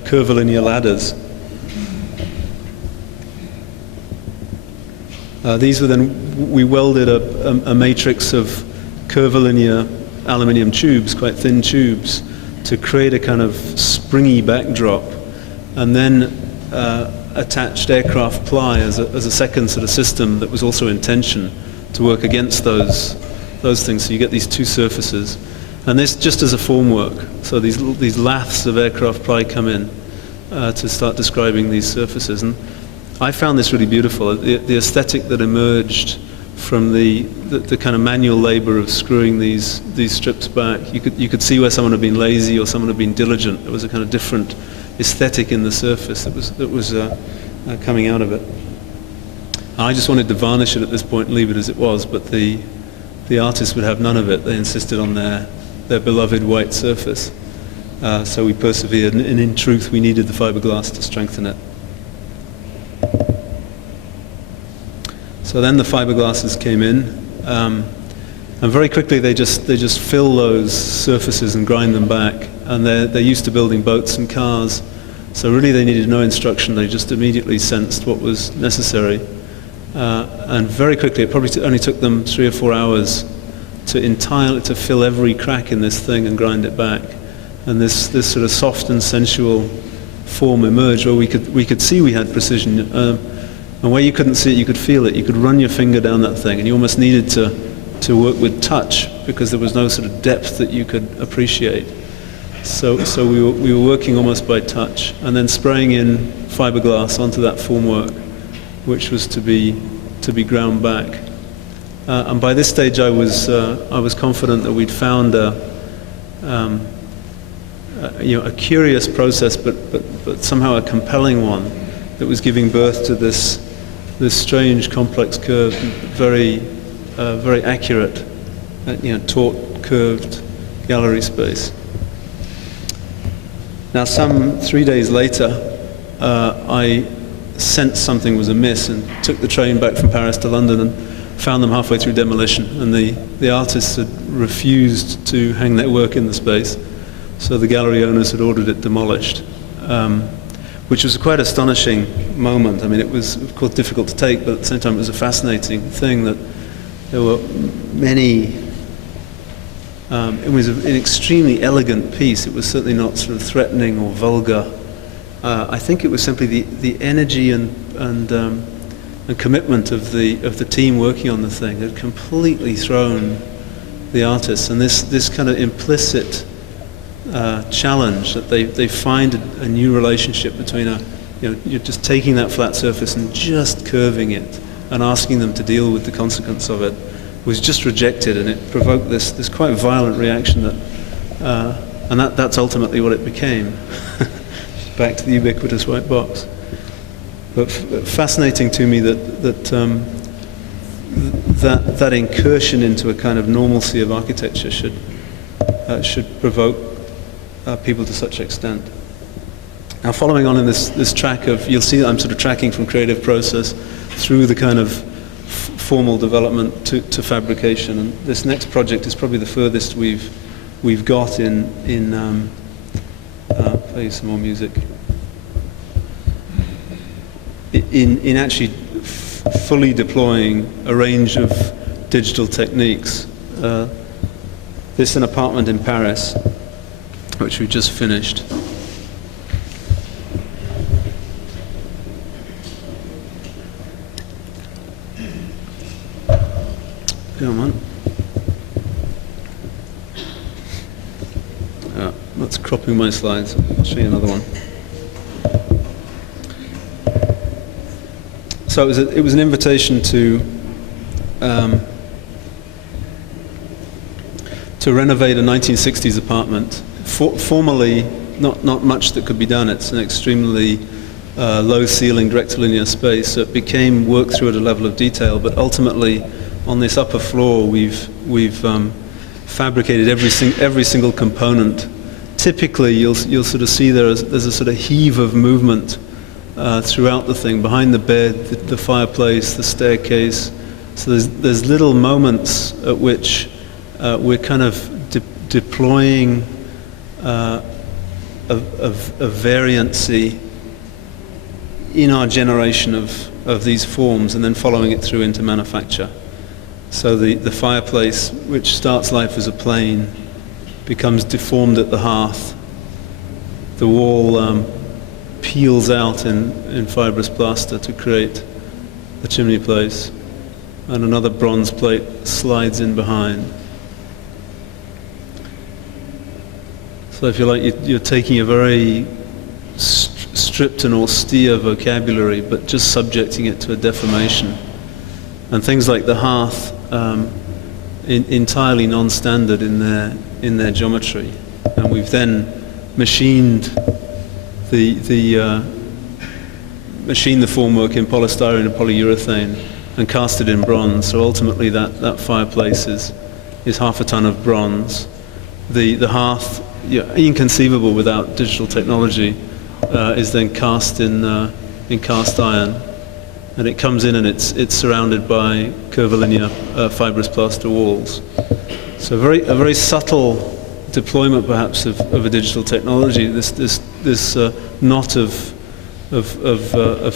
curvilinear ladders. These were then, we welded a matrix of curvilinear aluminium tubes, quite thin tubes, to create a kind of springy backdrop, and then attached aircraft ply as a second sort of system that was also in tension to work against those things. So you get these two surfaces, and this just as a formwork. So these laths of aircraft ply come in to start describing these surfaces, and I found this really beautiful. The aesthetic that emerged from the kind of manual labor of screwing these strips back. You could see where someone had been lazy or someone had been diligent. There was a kind of different aesthetic in the surface that was coming out of it. I just wanted to varnish it at this point and leave it as it was, but the artists would have none of it. They insisted on their beloved white surface. So we persevered, and in truth we needed the fiberglass to strengthen it. So then the fiberglasses came in, and very quickly they just fill those surfaces and grind them back. And they're used to building boats and cars, so really they needed no instruction. They just immediately sensed what was necessary, and very quickly, it probably only took them 3 or 4 hours to fill every crack in this thing and grind it back. And this sort of soft and sensual form emerged where we could see we had precision. And where you couldn't see it, you could feel it. You could run your finger down that thing, and you almost needed to work with touch because there was no sort of depth that you could appreciate. So we were working almost by touch, and then spraying in fiberglass onto that formwork, which was to be ground back. And by this stage, I was confident that we'd found a curious process, but somehow a compelling one that was giving birth to this strange, complex curve, very accurate, taut, curved gallery space. Now, some 3 days later, I sensed something was amiss and took the train back from Paris to London and found them halfway through demolition, and the artists had refused to hang their work in the space, so the gallery owners had ordered it demolished. Which was a quite astonishing moment. I mean, it was, of course, difficult to take, but at the same time, it was a fascinating thing that there were many. It was an extremely elegant piece. It was certainly not sort of threatening or vulgar. I think it was simply the energy and commitment of the team working on the thing had completely thrown the artists, and this kind of implicit challenge that they find a new relationship between you're just taking that flat surface and just curving it and asking them to deal with the consequence of it was just rejected, and it provoked this quite violent reaction that's ultimately what it became. Back to the ubiquitous white box. But fascinating to me that incursion into a kind of normalcy of architecture should provoke people to such extent. Now, following on in this track of, you'll see that I'm sort of tracking from creative process through the kind of formal development to fabrication, and this next project is probably the furthest we've got in play some more music. In actually fully deploying a range of digital techniques. This is an apartment in Paris, which we just finished. Come on. That's cropping my slides. I'll show you another one. So it was an invitation to renovate a 1960s apartment. Formerly, not much that could be done. It's an extremely low ceiling, rectilinear space. So it became worked through at a level of detail. But ultimately, on this upper floor, we've fabricated every single component typically you'll sort of see there's a sort of heave of movement throughout the thing, behind the bed, the fireplace, the staircase. So there's little moments at which we're kind of deploying a variancy in our generation of these forms, and then following it through into manufacture. So the fireplace, which starts life as a plane, becomes deformed at the hearth. The wall peels out in fibrous plaster to create the chimney place, and another bronze plate slides in behind. So if you like, you're taking a very stripped and austere vocabulary, but just subjecting it to a deformation. And things like the hearth, entirely non-standard in their geometry, and we've then machined the formwork in polystyrene and polyurethane and cast it in bronze. So ultimately, that fireplace is half a ton of bronze. The hearth, inconceivable without digital technology, is then cast in cast iron, and it comes in and it's surrounded by curvilinear fibrous plaster walls. So a very subtle deployment, perhaps, of a digital technology. This knot of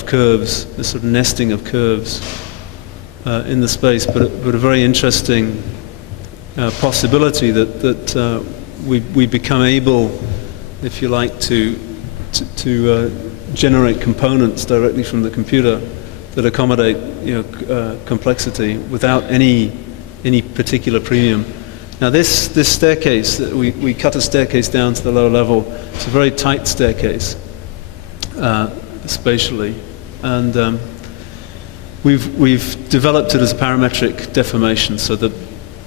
curves, this sort of nesting of curves in the space, but a very interesting possibility that we become able, if you like, to generate components directly from the computer that accommodate complexity without any particular premium. Now this staircase, we cut a staircase down to the lower level. It's a very tight staircase spatially, and we've developed it as a parametric deformation. So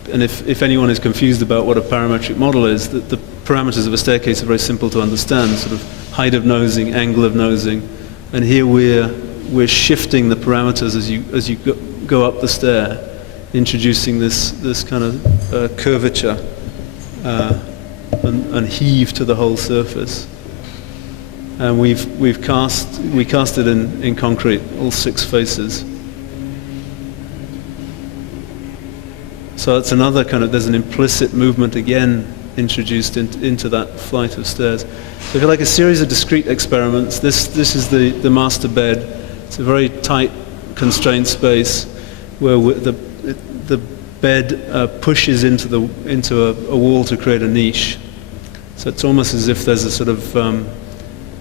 if anyone is confused about what a parametric model is, the parameters of a staircase are very simple to understand, sort of height of nosing, angle of nosing, and here we're shifting the parameters as you go up the stair, introducing this kind of curvature and heave to the whole surface. And we cast it in concrete, all 6 faces. So it's another kind of, there's an implicit movement again introduced into that flight of stairs. So if you like, a series of discrete experiments. This is the master bed. It's a very tight, constrained space where the bed pushes into a wall to create a niche. So it's almost as if there's a sort of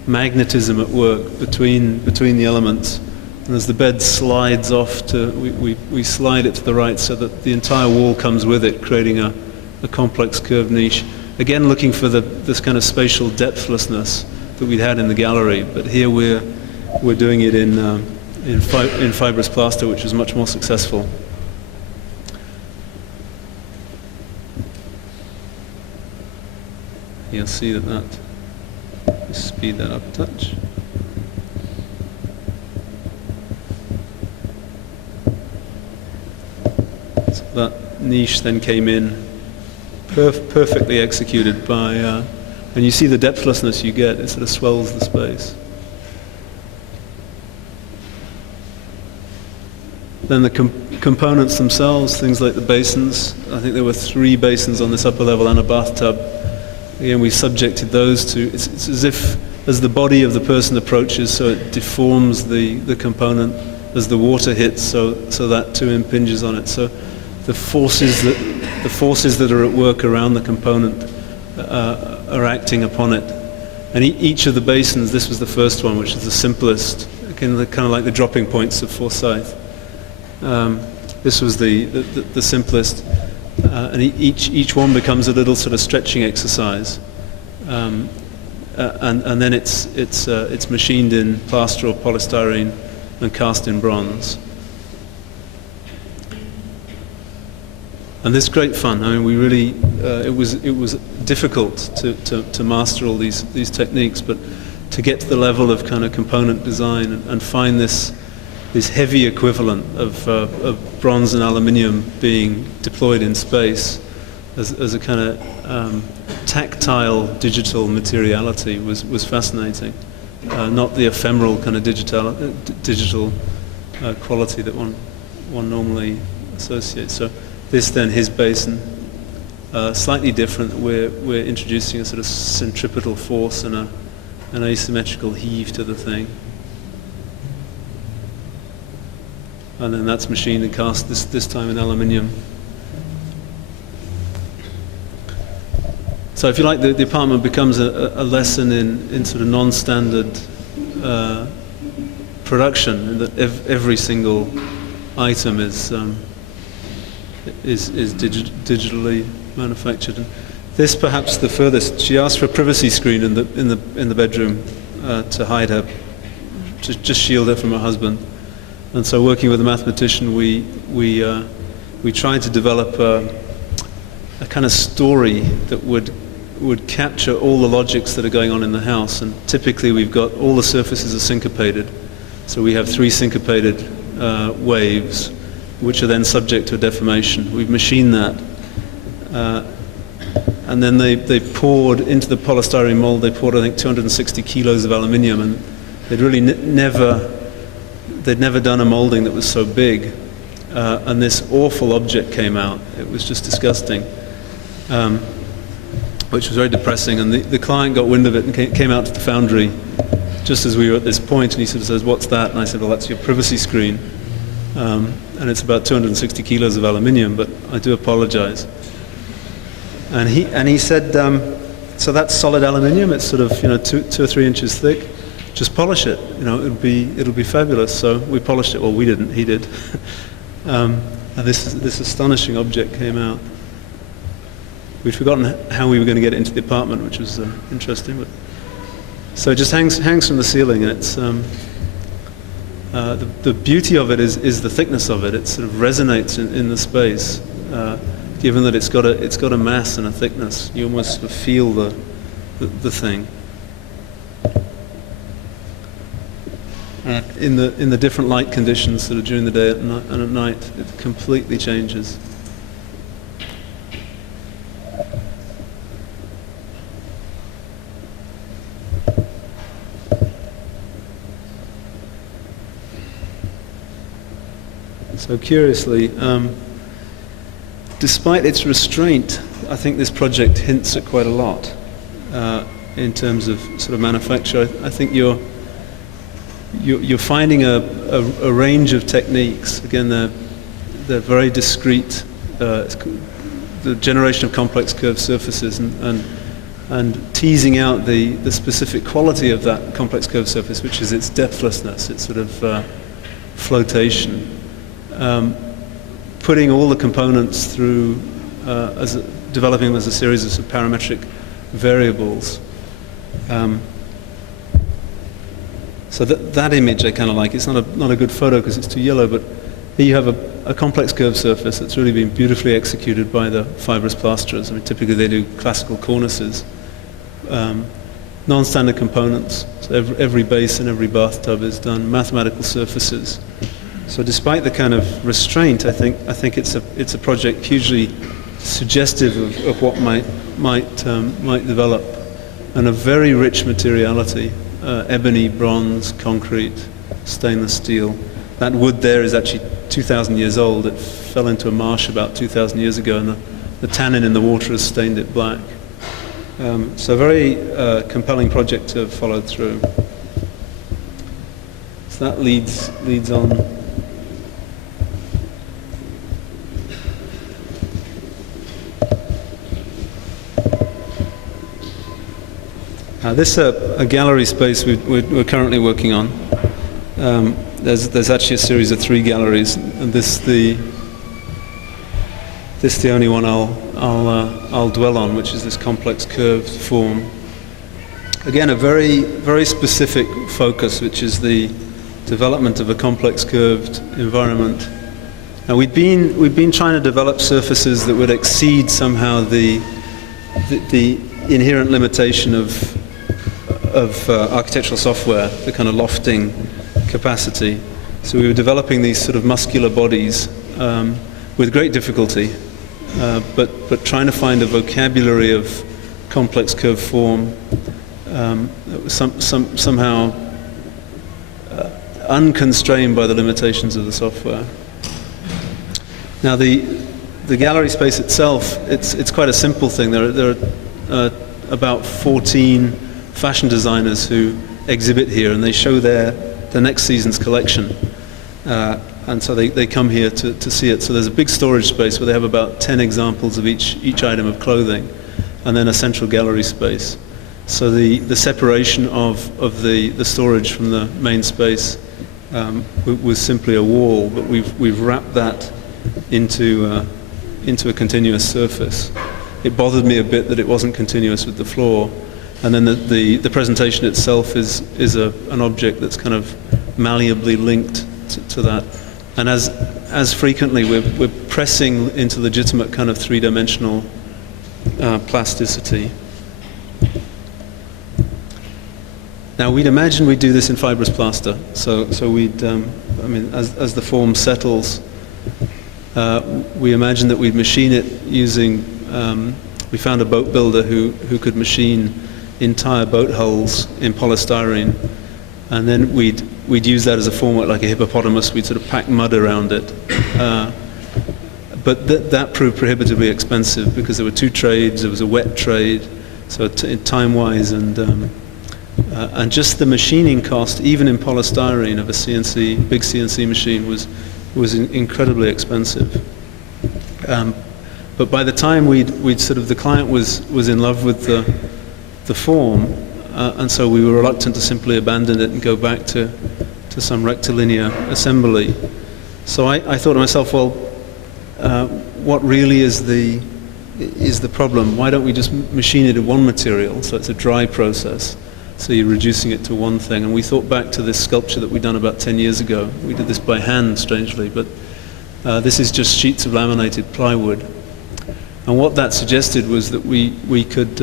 magnetism at work between the elements. And as the bed slides off we slide it to the right so that the entire wall comes with it, creating a complex curved niche. Again, looking for this kind of spatial depthlessness that we'd had in the gallery, but here we're doing it in fibrous plaster, which is much more successful. You'll see that speed that up a touch. So that niche then came in perfectly executed by, and you see the depthlessness you get. It sort of swells the space. Then the components themselves, things like the basins. I think there were 3 basins on this upper level and a bathtub. Again, we subjected those to, it's as if, as the body of the person approaches, so it deforms the component as the water hits, so that too impinges on it. So the forces that are at work around the component are acting upon it. And each of the basins, this was the first one, which is the simplest, kind of like the dropping points of Forsyth. This was the simplest, and each one becomes a little sort of stretching exercise, and then it's machined in plaster or polystyrene and cast in bronze. And this is great fun. I mean, we really it was difficult to master all these techniques, but to get to the level of kind of component design and find this heavy equivalent of bronze and aluminium being deployed in space as a kind of tactile digital materiality was fascinating, not the ephemeral kind of digital quality that one normally associates. So this then, his basin, slightly different. We're introducing a sort of centripetal force and an asymmetrical heave to the thing. And then that's machined and cast this time in aluminium. So if you like, the apartment becomes a lesson in sort of non-standard production, in that every single item is digitally manufactured. And this, perhaps the furthest. She asked for a privacy screen in the bedroom to hide her, to just shield her from her husband. And so, working with a mathematician, we tried to develop a kind of story that would capture all the logics that are going on in the house. And typically, we've got all the surfaces are syncopated, so we have 3 syncopated waves, which are then subject to a deformation. We've machined that, and then they poured into the polystyrene mold. They poured, I think, 260 kilos of aluminium, and they'd really they'd never done a molding that was so big, and this awful object came out. It was just disgusting, which was very depressing. And the client got wind of it and came out to the foundry just as we were at this point, and he sort of says, "What's that?" And I said, "Well, that's your privacy screen, and it's about 260 kilos of aluminium, but I do apologize." And he said, "So that's solid aluminium. It's sort of 2 or 3 inches thick. Just polish it. It'll be fabulous." So we polished it. Well, we didn't. He did. And this astonishing object came out. We'd forgotten how we were going to get it into the apartment, which was interesting. But so it just hangs from the ceiling, and it's the beauty of it is the thickness of it. It sort of resonates in the space, given that it's got a mass and a thickness. You almost sort of feel the thing. In the different light conditions, sort of during the day and at night, it completely changes. So curiously, despite its restraint, I think this project hints at quite a lot in terms of sort of manufacture. I think you're finding a range of techniques. Again, they're very discrete. The generation of complex curved surfaces and teasing out the specific quality of that complex curved surface, which is its depthlessness, its sort of flotation. Putting all the components through, developing them as a series of parametric variables. So that image I kind of like. It's not a good photo because it's too yellow, but here you have a complex curved surface that's really been beautifully executed by the fibrous plasterers. I mean, typically they do classical cornices. Non-standard components. So every basin, every bathtub is done. Mathematical surfaces. So despite the kind of restraint, I think it's a project hugely suggestive of what might develop, and a very rich materiality: ebony, bronze, concrete, stainless steel. That wood there is actually 2,000 years old. It fell into a marsh about 2,000 years ago, and the tannin in the water has stained it black. So a very compelling project to have followed through. So that leads on. This a gallery space we're currently working on. There's actually a series of 3 galleries, and this the only one I'll dwell on, which is this complex curved form. Again, a very very specific focus, which is the development of a complex curved environment. Now we've been trying to develop surfaces that would exceed somehow the inherent limitation of architectural software, the kind of lofting capacity. So we were developing these sort of muscular bodies with great difficulty, but trying to find a vocabulary of complex curve form that was somehow unconstrained by the limitations of the software. Now the gallery space itself, it's quite a simple thing. There are about 14 fashion designers who exhibit here, and they show the next season's collection. And so they come here to see it. So there's a big storage space where they have about 10 examples of each item of clothing, and then a central gallery space. So the separation of the storage from the main space was simply a wall, but we've wrapped that into a continuous surface. It bothered me a bit that it wasn't continuous with the floor, and then the presentation itself is an object that's kind of malleably linked to that. And as frequently we're pressing into legitimate kind of three-dimensional plasticity. Now we'd imagine we'd do this in fibrous plaster. So we'd, as the form settles, we imagine that we'd machine it using. We found a boat builder who could machine entire boat hulls in polystyrene, and then we'd use that as a formwork like a hippopotamus. We'd sort of pack mud around it. But that proved prohibitively expensive because there were two trades. There was a wet trade, so time-wise and just the machining cost, even in polystyrene, of a big CNC machine was incredibly expensive. But by the time the client was in love with the form, and so we were reluctant to simply abandon it and go back to some rectilinear assembly. So I thought to myself, well, what really is the problem? Why don't we just machine it in one material? So it's a dry process. So you're reducing it to one thing. And we thought back to this sculpture that we'd done about 10 years ago. We did this by hand, strangely, but this is just sheets of laminated plywood. And what that suggested was that we could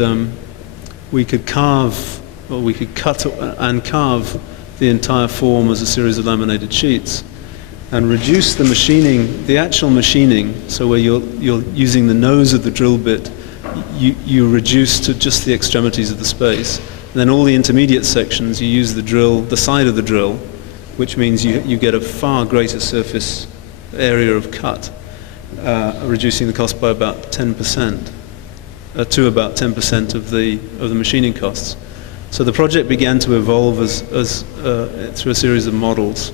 carve, or we could cut and carve the entire form as a series of laminated sheets, and reduce the machining, the actual machining. So where you're using the nose of the drill bit, you reduce to just the extremities of the space. And then all the intermediate sections, you use the drill, the side of the drill, which means you get a far greater surface area of cut, reducing the cost by about 10%, to about 10% of the machining costs. So the project began to evolve as through a series of models,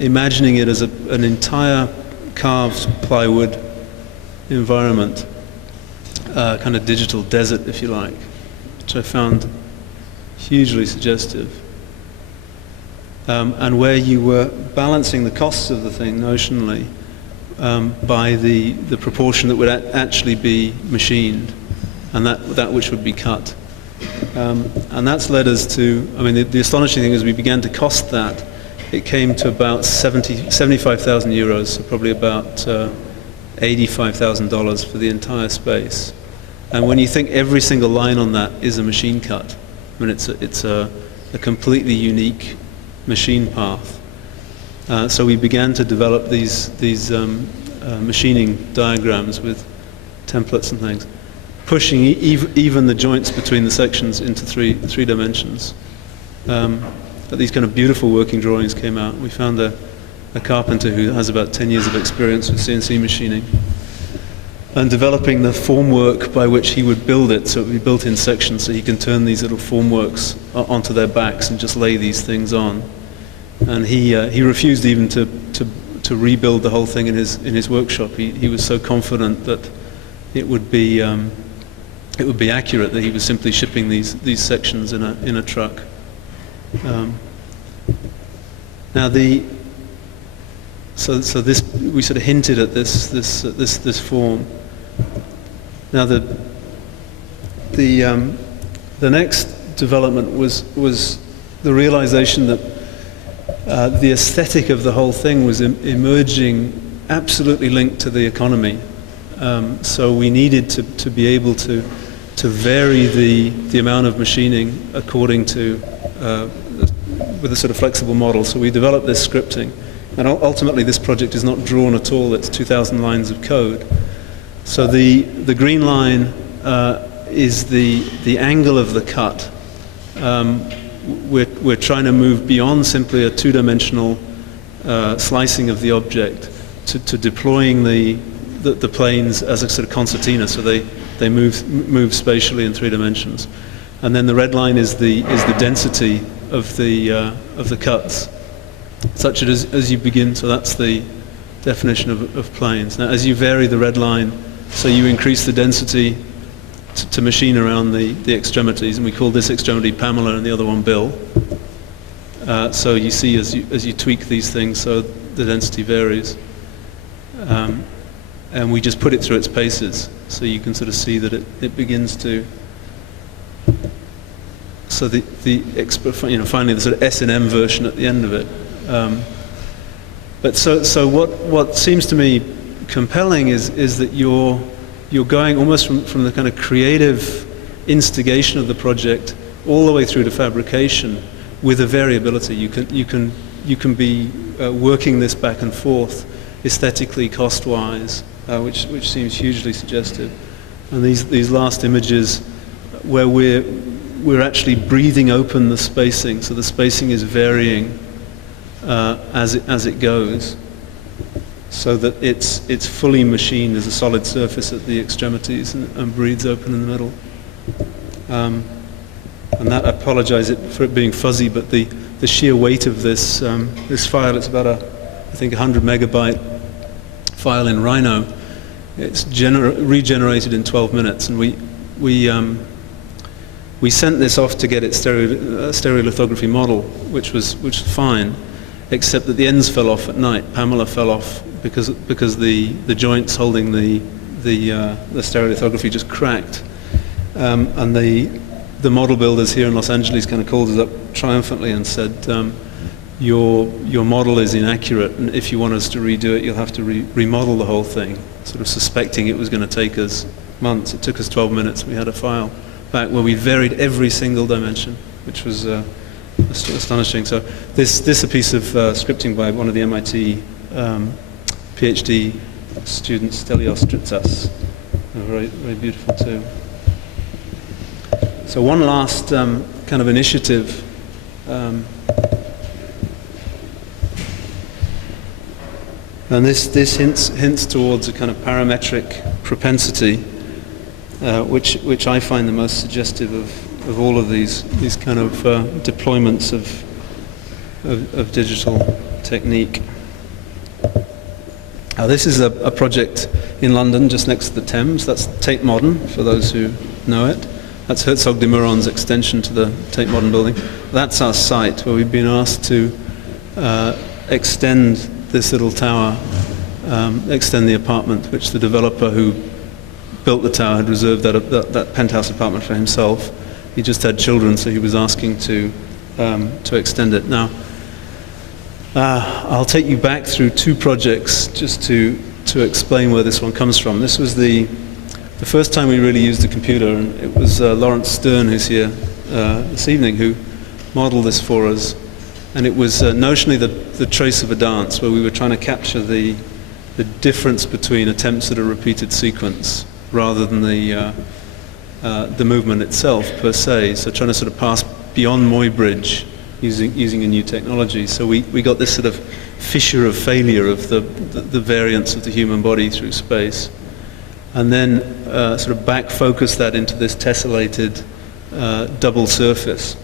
imagining it as an entire carved plywood environment, kind of digital desert, if you like, which I found hugely suggestive. And where you were balancing the costs of the thing notionally by the proportion that would actually be machined and that which would be cut. And that's led us to, the astonishing thing is we began to cost that. It came to about 75,000 euros, so probably about $85,000 for the entire space. And when you think every single line on that is a machine cut, it's a completely unique machine path. So we began to develop these machining diagrams with templates and things, pushing even the joints between the sections into three dimensions. But these kind of beautiful working drawings came out. We found a carpenter who has about 10 years of experience with CNC machining, and developing the formwork by which he would build it, so it would be built in sections, so he can turn these little formworks onto their backs and just lay these things on. And he refused even to rebuild the whole thing in his workshop. He was so confident that it would be accurate that he was simply shipping these sections in a truck. Now so this, we sort of hinted at this form. Now the next development was the realization that the aesthetic of the whole thing was emerging absolutely linked to the economy. So we needed to be able to vary the amount of machining according to with a sort of flexible model. So we developed this scripting. And ultimately, this project is not drawn at all. It's 2,000 lines of code. So the green line is the angle of the cut. We're trying to move beyond simply a two-dimensional slicing of the object to deploying the planes as a sort of concertina, so they move spatially in 3 dimensions. And then the red line is the density of the cuts, such as you begin. So that's the definition of planes. Now, as you vary the red line, so you increase the density to machine around the extremities, and we call this extremity Pamela and the other one Bill. So you see as you tweak these things, so the density varies. And we just put it through its paces, so you can sort of see that it begins to. So finally the sort of S&M version at the end of it. But so what seems to me compelling is that you're going almost from the kind of creative instigation of the project all the way through to fabrication with a variability. You can be working this back and forth aesthetically, cost-wise, which seems hugely suggestive. And these last images where we're actually breathing open the spacing, so the spacing is varying as it goes, so that it's fully machined as a solid surface at the extremities and breathes open in the middle. And that, I apologize for it being fuzzy, but the sheer weight of this file, it's about I think 100 megabyte file in Rhino. It's regenerated in 12 minutes, and we sent this off to get its stereolithography model, which was fine, except that the ends fell off at night. Pamela fell off because the joints holding the stereolithography just cracked, and the model builders here in Los Angeles kind of called us up triumphantly and said, your model is inaccurate, and if you want us to redo it, you'll have to remodel the whole thing, sort of suspecting it was going to take us months. It took us 12 minutes. We had a file back where we varied every single dimension, which was astonishing. So this is a piece of scripting by one of the MIT PhD students, Stelios Dritsas. Very, very beautiful too. So one last kind of initiative. And this hints towards a kind of parametric propensity, which I find the most suggestive of all of these kind of deployments of digital technique. Now, this is a project in London, just next to the Thames. That's Tate Modern, for those who know it. That's Herzog de Meuron's extension to the Tate Modern building. That's our site where we've been asked to extend this little tower, extend the apartment, which the developer who built the tower had reserved that penthouse apartment for himself. He just had children, so he was asking to extend it. Now, I'll take you back through 2 projects just to explain where this one comes from. This was the first time we really used the computer, and it was Lawrence Stern, who's here this evening, who modeled this for us. And it was notionally the trace of a dance, where we were trying to capture the difference between attempts at a repeated sequence rather than the movement itself per se. So trying to sort of pass beyond Muybridge using a new technology. So we got this sort of fissure of failure of the variance of the human body through space, and then sort of back focus that into this tessellated double surface,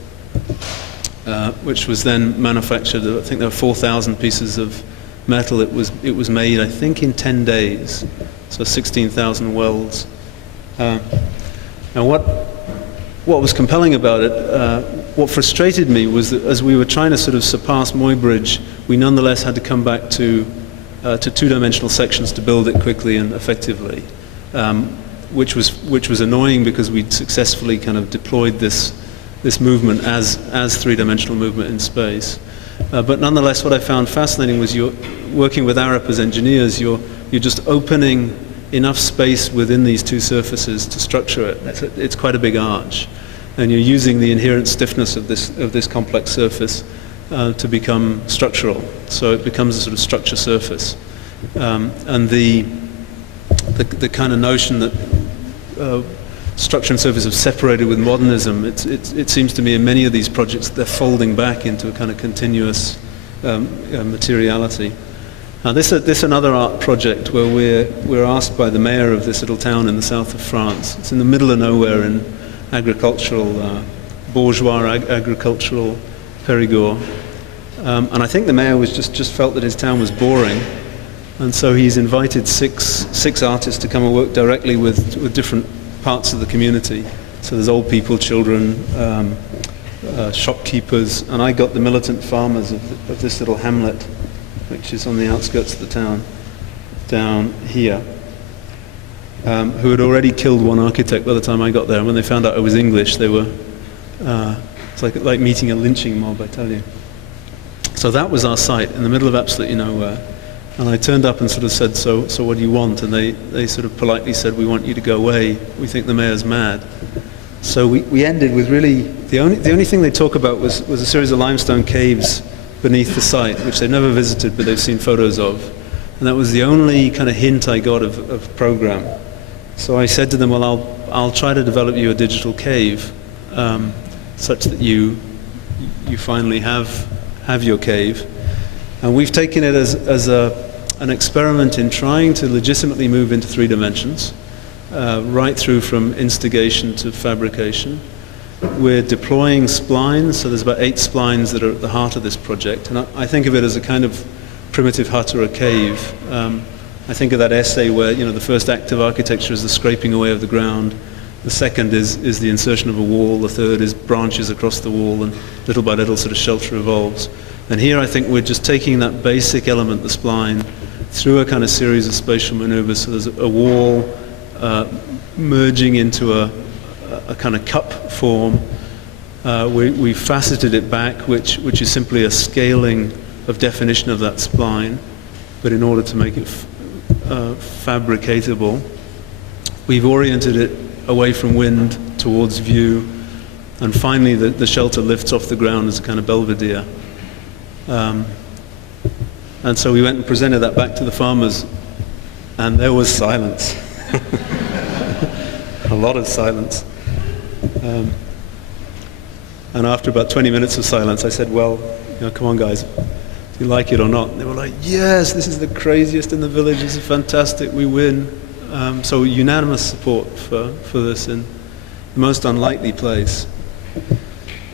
which was then manufactured. I think there were 4,000 pieces of metal. It was made, I think, in 10 days, so 16,000 welds. Now, what was compelling about it, what frustrated me, was that as we were trying to sort of surpass Muybridge, we nonetheless had to come back to 2-dimensional sections to build it quickly and effectively, which was annoying because we'd successfully kind of deployed this movement as 3-dimensional movement in space. But nonetheless, what I found fascinating was you're working with Arup as engineers, you're just opening enough space within these 2 surfaces to structure it. It's quite a big arch, and you're using the inherent stiffness of this complex surface to become structural. So it becomes a sort of structure surface, and the kind of notion that structure and surface have separated with modernism, it seems to me in many of these projects they're folding back into a kind of continuous materiality. Now this another art project where we're asked by the mayor of this little town in the south of France. It's in the middle of nowhere in agricultural, bourgeois agricultural Périgord. And I think the mayor was just felt that his town was boring. And so he's invited six artists to come and work directly with different parts of the community. So there's old people, children, shopkeepers, and I got the militant farmers of this little hamlet, which is on the outskirts of the town, down here, who had already killed one architect by the time I got there. And when they found out I was English, they were, it's like meeting a lynching mob, I tell you. So that was our site, in the middle of absolutely nowhere. And I turned up and sort of said, so what do you want? And they sort of politely said, we want you to go away. We think the mayor's mad. So we ended with really, the only thing they talk about was a series of limestone caves beneath the site, which they've never visited, but they've seen photos of. And that was the only kind of hint I got of program. So I said to them, well, I'll try to develop you a digital cave, such that you finally have your cave. And we've taken it as an experiment in trying to legitimately move into 3 dimensions, right through from instigation to fabrication. We're deploying splines, so there's about 8 splines that are at the heart of this project. And I think of it as a kind of primitive hut or a cave. I think of that essay where, the first act of architecture is the scraping away of the ground. The second is the insertion of a wall. The third is branches across the wall, and little by little sort of shelter evolves. And here I think we're just taking that basic element, the spline, through a kind of series of spatial maneuvers. So there's a wall merging into a kind of cup form. We faceted it back, which is simply a scaling of definition of that spline, but in order to make it fabricatable, we've oriented it away from wind towards view, and finally the shelter lifts off the ground as a kind of belvedere. And so we went and presented that back to the farmers, and there was silence. A lot of silence. And after about 20 minutes of silence, I said, well, come on guys, do you like it or not? And they were like, yes, this is the craziest in the village, this is fantastic, we win. So unanimous support for this in the most unlikely place.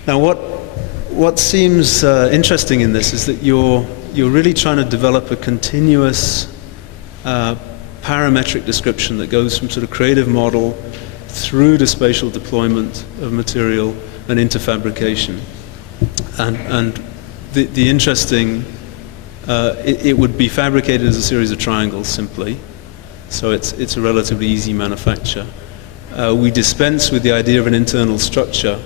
Now what seems interesting in this is that you're really trying to develop a continuous parametric description that goes from sort of creative model through to spatial deployment of material and into fabrication. And the interesting, it would be fabricated as a series of triangles simply, so it's a relatively easy manufacture. We dispense with the idea of an internal structure,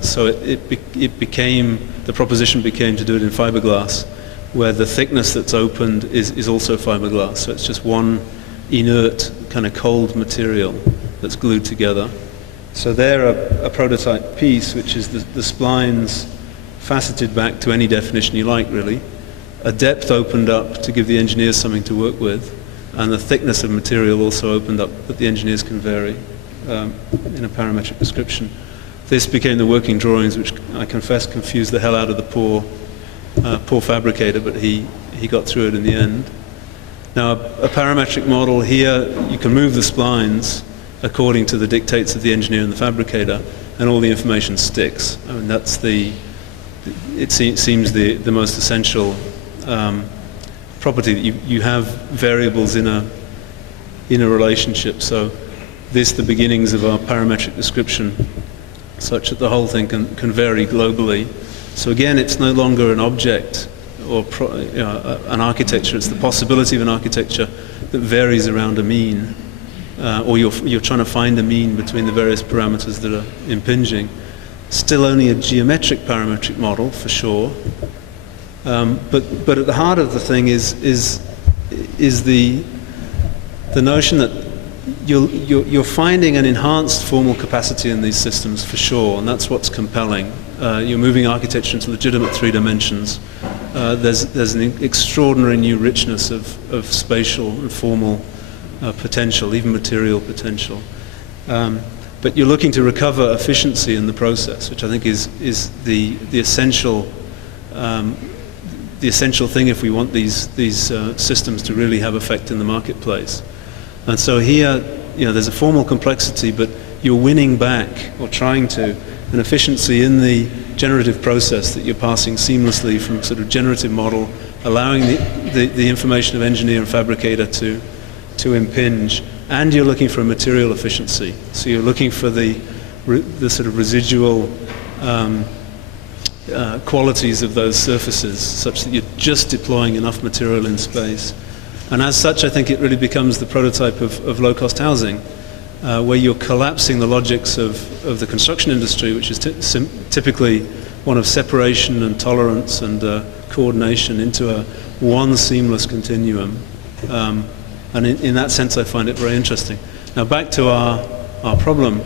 so the proposition became to do it in fiberglass, where the thickness that's opened is also fiberglass, so it's just one inert kind of cold material that's glued together. So they're a prototype piece, which is the splines faceted back to any definition you like, really. A depth opened up to give the engineers something to work with, and the thickness of material also opened up that the engineers can vary in a parametric description. This became the working drawings, which I confess confused the hell out of the poor fabricator, but he got through it in the end. Now, a parametric model here, you can move the splines according to the dictates of the engineer and the fabricator, and all the information sticks. I mean, that's it seems the most essential property, that you have variables in a relationship. So the beginnings of our parametric description, such that the whole thing can vary globally. So again, it's no longer an object or an architecture, it's the possibility of an architecture that varies around a mean, or you're trying to find a mean between the various parameters that are impinging. Still only a geometric parametric model, for sure, but at the heart of the thing is the notion that you're finding an enhanced formal capacity in these systems, for sure, and that's what's compelling. You're moving architecture into legitimate 3 dimensions. There's an extraordinary new richness of spatial and formal potential, even material potential. but you're looking to recover efficiency in the process, which I think is the essential thing if we want these systems to really have effect in the marketplace. And so here, there's a formal complexity, but you're winning back, or trying to, an efficiency in the generative process that you're passing seamlessly from sort of generative model, allowing the information of engineer and fabricator to impinge, and you're looking for a material efficiency. So you're looking for the sort of residual qualities of those surfaces, such that you're just deploying enough material in space. And as such, I think it really becomes the prototype of low-cost housing, where you're collapsing the logics of the construction industry, which is typically one of separation and tolerance and coordination, into one seamless continuum. And in that sense, I find it very interesting. Now, back to our problem.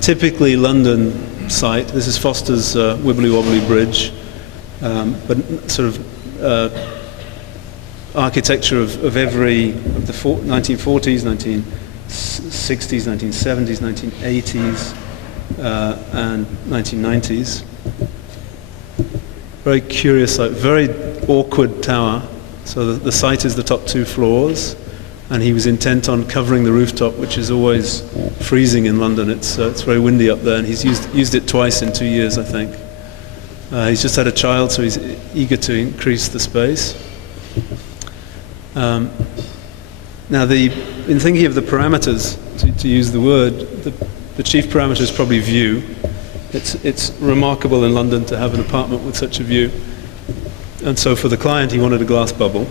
Typically, London site, this is Foster's Wibbly Wobbly Bridge, but sort of architecture of the 1940s, 1960s, 1970s, 1980s, and 1990s. Very curious site, very awkward tower. So the site is the top 2 floors, and he was intent on covering the rooftop, which is always freezing in London. It's very windy up there, and he's used it twice in 2 years, I think. He's just had a child, so he's eager to increase the space. Now, in thinking of the parameters, to use the word, the chief parameter is probably view. It's remarkable in London to have an apartment with such a view. And so for the client, he wanted a glass bubble.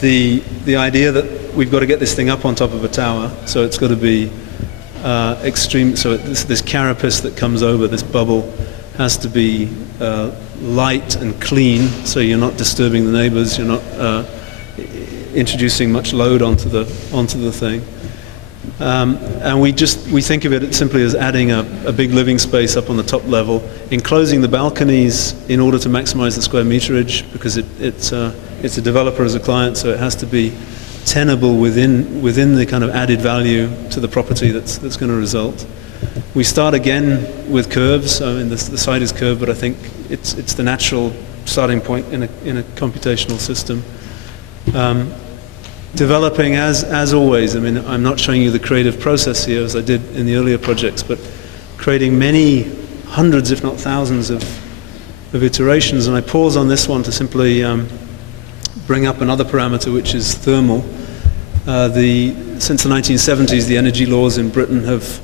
The idea that we've got to get this thing up on top of a tower, so it's got to be extreme. So this carapace that comes over this bubble has to be light and clean, so you're not disturbing the neighbors, you're not introducing much load onto the thing. And we think of it simply as adding a big living space up on the top level, enclosing the balconies in order to maximize the square meterage, because it's a developer as a client, so it has to be tenable within the kind of added value to the property that's going to result. We start again with curves. I mean, the site is curved, but I think it's the natural starting point in a computational system. Developing as always. I mean, I'm not showing you the creative process here as I did in the earlier projects, but creating many hundreds, if not thousands, of iterations. And I pause on this one to simply bring up another parameter, which is thermal. Since the 1970s, the energy laws in Britain have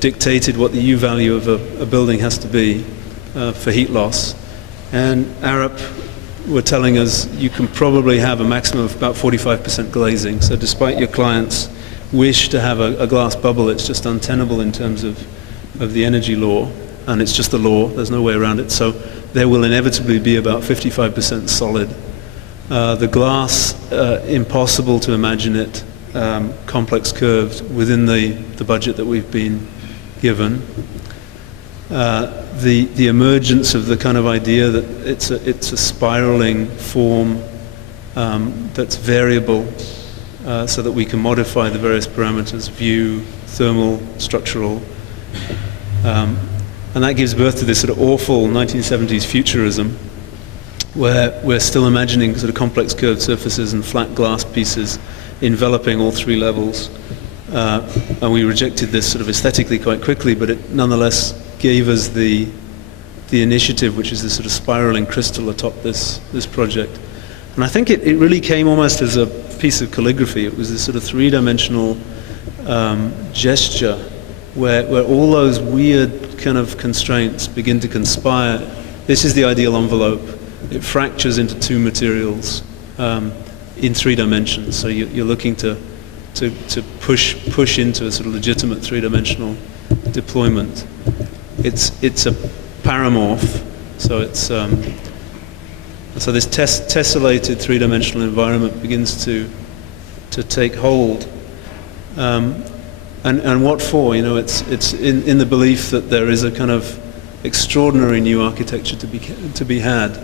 dictated what the U value of a building has to be for heat loss. And Arup were telling us you can probably have a maximum of about 45% glazing. So despite your client's wish to have a glass bubble, it's just untenable in terms of the energy law. And it's just the law. There's no way around it. So there will inevitably be about 55% solid. The glass, impossible to imagine it complex curved within the budget that we've been given. The emergence of the kind of idea that it's a spiraling form that's variable, so that we can modify the various parameters, view, thermal, structural, and that gives birth to this sort of awful 1970s futurism, where we're still imagining sort of complex curved surfaces and flat glass pieces enveloping all 3 levels. And we rejected this sort of aesthetically quite quickly, but it nonetheless gave us the initiative, which is this sort of spiraling crystal atop this project. And I think it really came almost as a piece of calligraphy. It was this sort of 3-dimensional gesture where all those weird kind of constraints begin to conspire. This is the ideal envelope. It fractures into 2 materials in 3 dimensions. So you're looking to push into a sort of legitimate 3-dimensional deployment. It's a paramorph, so it's so this tessellated 3-dimensional environment begins to take hold. And what for? You know, it's in the belief that there is a kind of extraordinary new architecture to be had.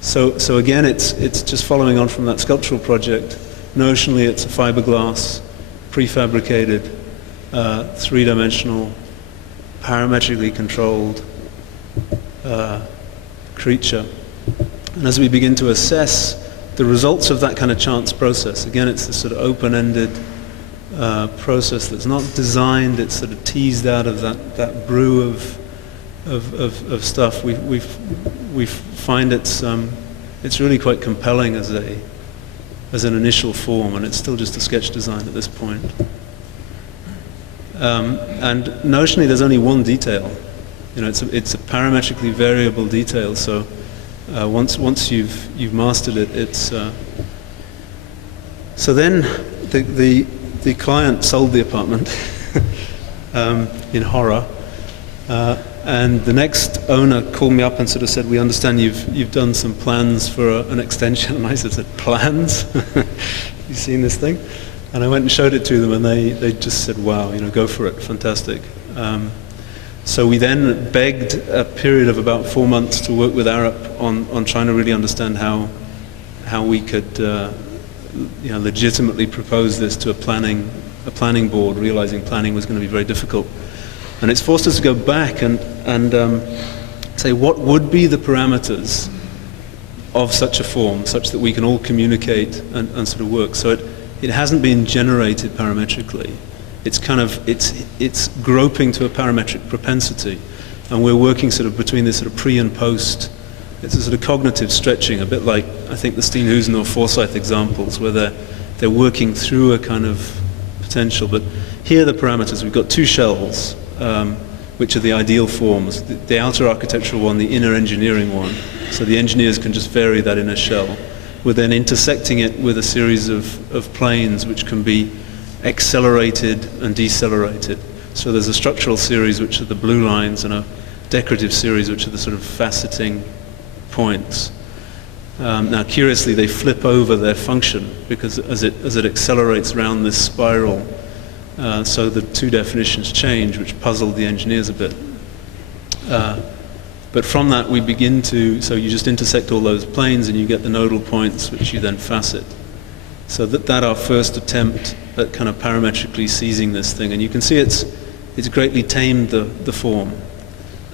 So again, it's just following on from that sculptural project. Notionally, it's a fiberglass prefabricated, three-dimensional, parametrically controlled creature. And as we begin to assess the results of that kind of chance process, again, it's this sort of open-ended process that's not designed, it's sort of teased out of that brew of stuff. We find it's really quite compelling as an initial form, and it's still just a sketch design at this point. And notionally, there's only one detail. You know, it's a parametrically variable detail. So once you've mastered it, it's. So then the client sold the apartment in horror, and the next owner called me up and sort of said, "We understand you've done some plans for an extension." And I said, "Plans? You seen this thing?" And I went and showed it to them, and they just said, "Wow, you know, go for it, fantastic." So we then begged a period of about 4 months to work with Arup on trying to really understand how we could legitimately propose this to a planning board, realizing planning was going to be very difficult. And it's forced us to go back and say what would be the parameters of such a form, such that we can all communicate and sort of work. So it hasn't been generated parametrically. It's kind of it's groping to a parametric propensity, and we're working sort of between this sort of pre and post. It's a sort of cognitive stretching, a bit like I think the Steenhuisen or Forsyth examples, where they're working through a kind of potential. But here are the parameters. We've got two shells, which are the ideal forms. The outer architectural one, the inner engineering one. So the engineers can just vary that inner shell. We're then intersecting it with a series of planes which can be accelerated and decelerated. So there's a structural series which are the blue lines, and a decorative series which are the sort of faceting points. Now curiously they flip over their function, because as it accelerates around this spiral, so the two definitions change, which puzzled the engineers a bit. But from that we begin to, so you just intersect all those planes and you get the nodal points which you then facet. So that our first attempt at kind of parametrically seizing this thing, and you can see it's greatly tamed the form,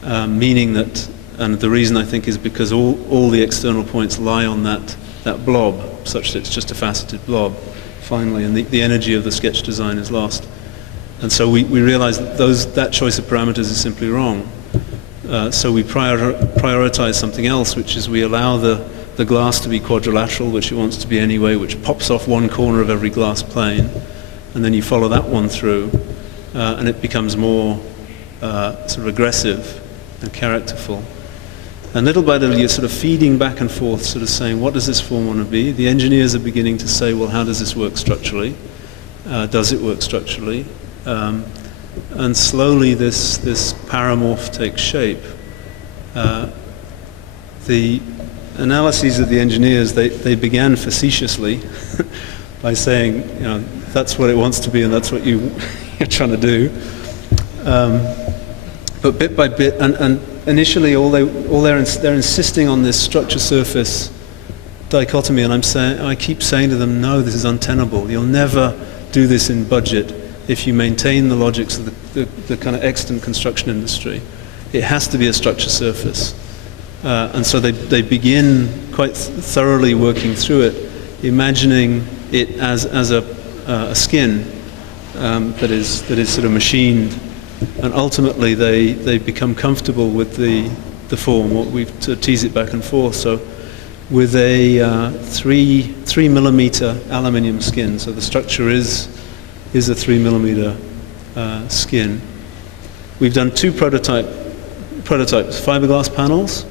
meaning that, and the reason I think is because all the external points lie on that blob, such that it's just a faceted blob finally, and the energy of the sketch design is lost. And so we realize that that choice of parameters is simply wrong. So we prioritize something else, which is we allow the glass to be quadrilateral, which it wants to be anyway, which pops off one corner of every glass plane, and then you follow that one through, and it becomes more sort of aggressive and characterful. And little by little you're sort of feeding back and forth, sort of saying, what does this form want to be? The engineers are beginning to say, well, how does this work structurally? Does it work structurally? And slowly this paramorph takes shape. The analyses of the engineers, they began facetiously by saying, you know, that's what it wants to be and that's what you're trying to do. But bit by bit, and initially they're insisting on this structure surface dichotomy, and I keep saying to them, no, this is untenable. You'll never do this in budget if you maintain the logics of the kind of extant construction industry. It has to be a structure surface. And so they begin quite thoroughly working through it, imagining it as a skin that is sort of machined, and ultimately they become comfortable with the form. What we tease it back and forth. So with a 3 millimeter aluminium skin, so the structure is a 3 millimeter skin. We've done two prototypes, fiberglass panels.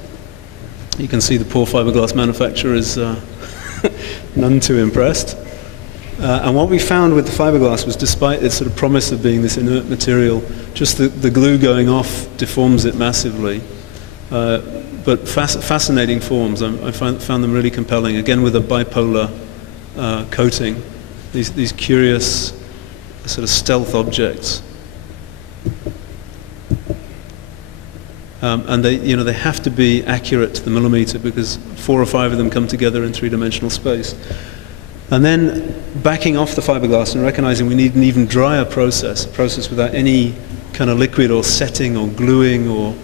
You can see the poor fiberglass manufacturer is none too impressed. And what we found with the fiberglass was, despite its sort of promise of being this inert material, just the glue going off deforms it massively. But fascinating forms. I found them really compelling, again with a bipolar coating. These curious sort of stealth objects. And they have to be accurate to the millimeter, because 4 or 5 of them come together in 3-dimensional space. And then backing off the fiberglass and recognizing we need an even drier process, a process without any kind of liquid or setting or gluing, or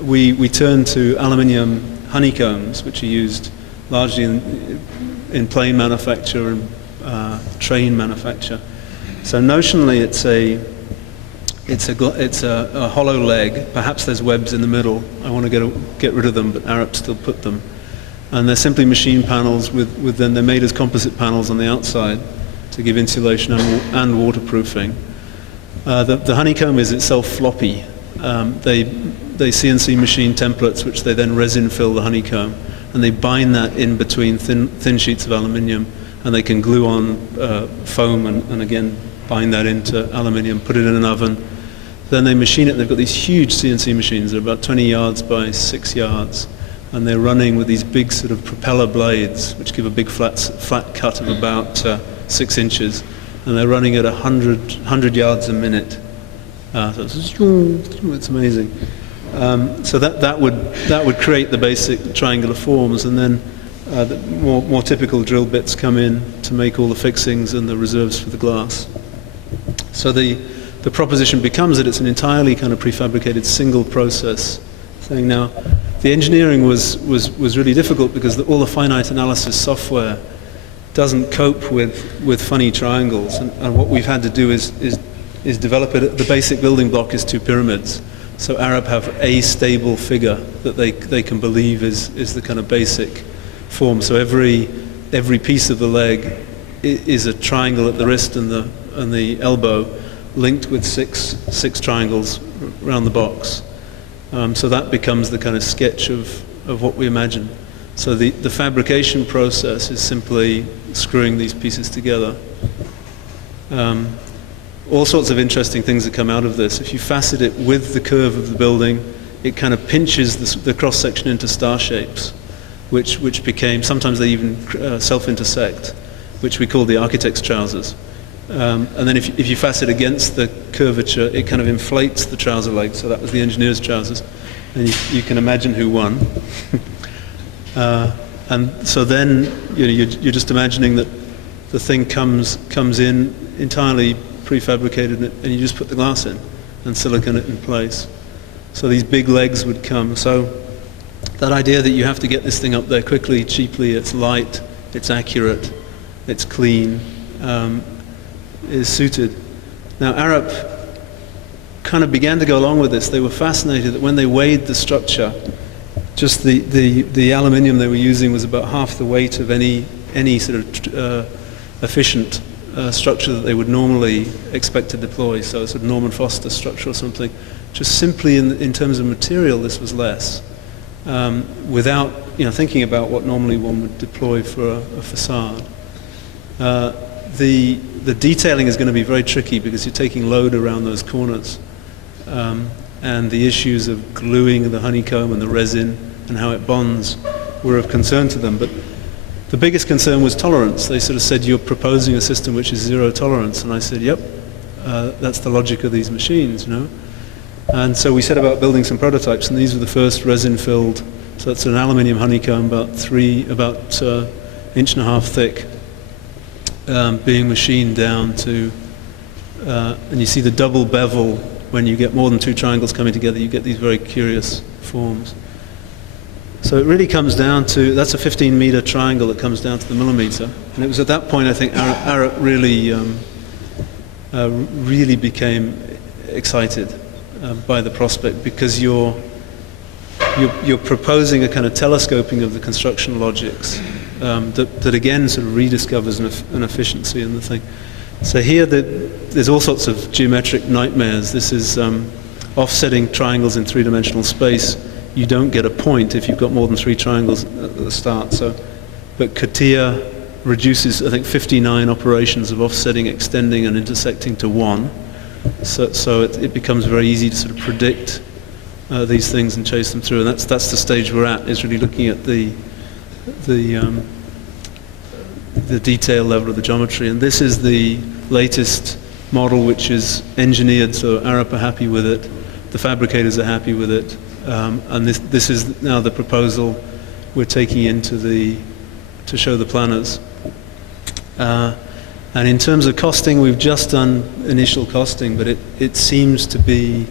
we turn to aluminium honeycombs, which are used largely in plane manufacture and train manufacture. So notionally it's a hollow leg. Perhaps there's webs in the middle. I want to get rid of them, but Arup still put them. And they're simply machine panels with then they're made as composite panels on the outside to give insulation and waterproofing. The honeycomb is itself floppy. They CNC machine templates, which they then resin fill the honeycomb, and they bind that in between thin sheets of aluminium, and they can glue on foam and again bind that into aluminium, put it in an oven. Then they machine it. They've got these huge CNC machines. They're about 20 yards by 6 yards. And they're running with these big sort of propeller blades, which give a big flat cut of about 6 inches. And they're running at 100 yards a minute. So it's amazing. So that would create the basic triangular forms, and then the more typical drill bits come in to make all the fixings and the reserves for the glass. So the proposition becomes that it's an entirely kind of prefabricated single process thing. Now, the engineering was really difficult because all the finite analysis software doesn't cope with funny triangles, and what we've had to do is develop it. The basic building block is 2 pyramids. So Arup have a stable figure that they can believe is the kind of basic form. So every piece of the leg is a triangle at the wrist and the elbow, linked with six triangles around the box. So that becomes the kind of sketch of what we imagine. So the fabrication process is simply screwing these pieces together. All sorts of interesting things that come out of this. If you facet it with the curve of the building, it kind of pinches the cross-section into star shapes, which became, sometimes they even self-intersect, which we call the architect's trousers. And then if you facet against the curvature, it kind of inflates the trouser leg. So that was the engineer's trousers. And you can imagine who won. And so then you're just imagining that the thing comes in entirely prefabricated, and you just put the glass in and silicon it in place. So these big legs would come. So that idea that you have to get this thing up there quickly, cheaply, it's light, it's accurate, it's clean, is suited. Now Arup kind of began to go along with this. They were fascinated that when they weighed the structure, just the aluminium they were using was about half the weight of any sort of efficient structure that they would normally expect to deploy. So a sort of Norman Foster structure or something. Just simply in terms of material, this was less. Without thinking about what normally one would deploy for a facade. The detailing is going to be very tricky because you're taking load around those corners. And the issues of gluing the honeycomb and the resin and how it bonds were of concern to them. But the biggest concern was tolerance. They sort of said, you're proposing a system which is zero tolerance. And I said, yep, that's the logic of these machines, And so we set about building some prototypes, and these were the first resin-filled. So that's an aluminium honeycomb, about 1.5 inches thick, being machined down to, and you see the double bevel. When you get more than 2 triangles coming together, you get these very curious forms. So it really comes down to, that's a 15-meter triangle that comes down to the millimeter. And it was at that point, I think, Arup really became excited by the prospect, because you're proposing a kind of telescoping of the construction logics that again sort of rediscovers an efficiency in the thing. So here there's all sorts of geometric nightmares. This is offsetting triangles in 3-dimensional space. You don't get a point if you've got more than 3 triangles at the start. But CATIA reduces, I think, 59 operations of offsetting, extending, and intersecting to 1. So it becomes very easy to sort of predict these things and chase them through. And that's the stage we're at, is really looking at the detail level of the geometry. And this is the latest model, which is engineered, so Arup are happy with it, the fabricators are happy with it, and this is now the proposal we're taking into to show the planners. And in terms of costing, we've just done initial costing, but it seems to be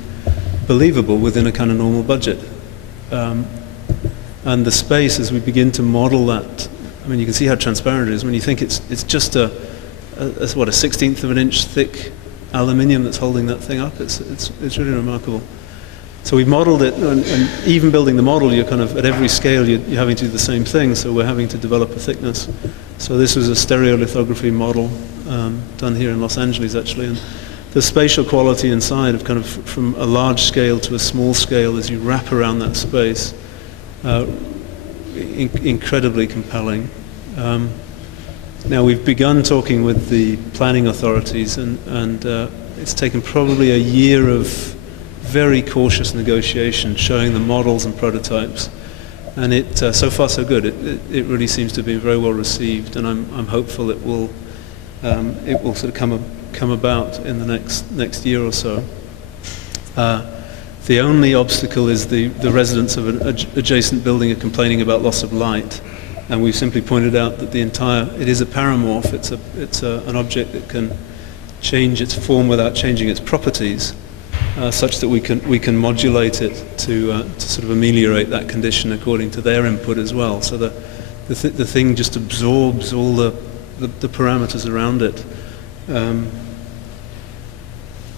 believable within a kind of normal budget. And the space, as we begin to model that, I mean, you can see how transparent it is. When you think it's just a 1/16 of an inch thick aluminium that's holding that thing up, it's really remarkable. So we've modeled it, and even building the model, you're kind of, at every scale, you're having to do the same thing, so we're having to develop a thickness. So this was a stereolithography model done here in Los Angeles, actually, and the spatial quality inside of kind of from a large scale to a small scale as you wrap around that space, incredibly compelling. Now we've begun talking with the planning authorities, and it's taken probably a year of very cautious negotiation, showing the models and prototypes, and it so far so good. It really seems to be very well received, and I'm hopeful it will sort of come about in the next year or so. The only obstacle is the residents of an adjacent building are complaining about loss of light, and we've simply pointed out that it is a paramorph. It's an object that can change its form without changing its properties, such that we can modulate it to sort of ameliorate that condition according to their input as well. So the thing just absorbs all the parameters around it.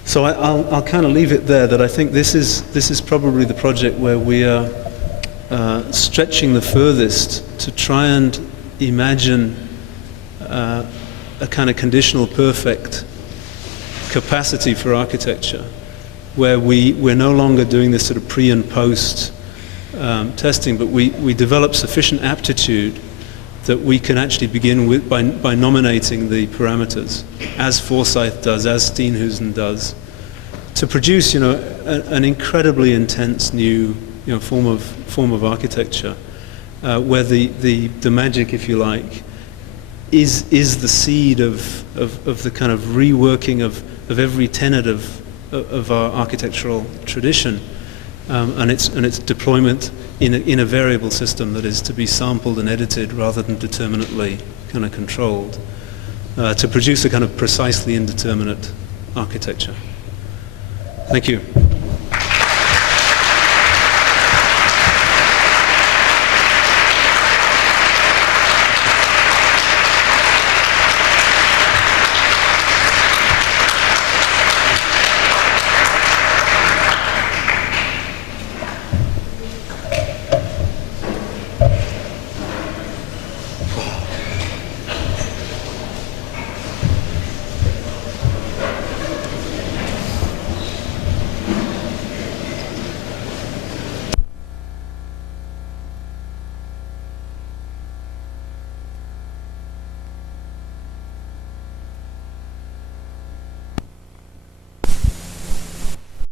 So I'll kind of leave it there. That I think this is probably the project where we are stretching the furthest to try and imagine a kind of conditional perfect capacity for architecture, where we're no longer doing this sort of pre and post testing, but we develop sufficient aptitude that we can actually begin with by nominating the parameters, as Forsyth does, as Steenhuisen does, to produce an incredibly intense new form of architecture, where the magic, if you like, is the seed of the kind of reworking of every tenet of our architectural tradition, and its deployment in a variable system that is to be sampled and edited rather than determinately kind of controlled, to produce a kind of precisely indeterminate architecture. Thank you.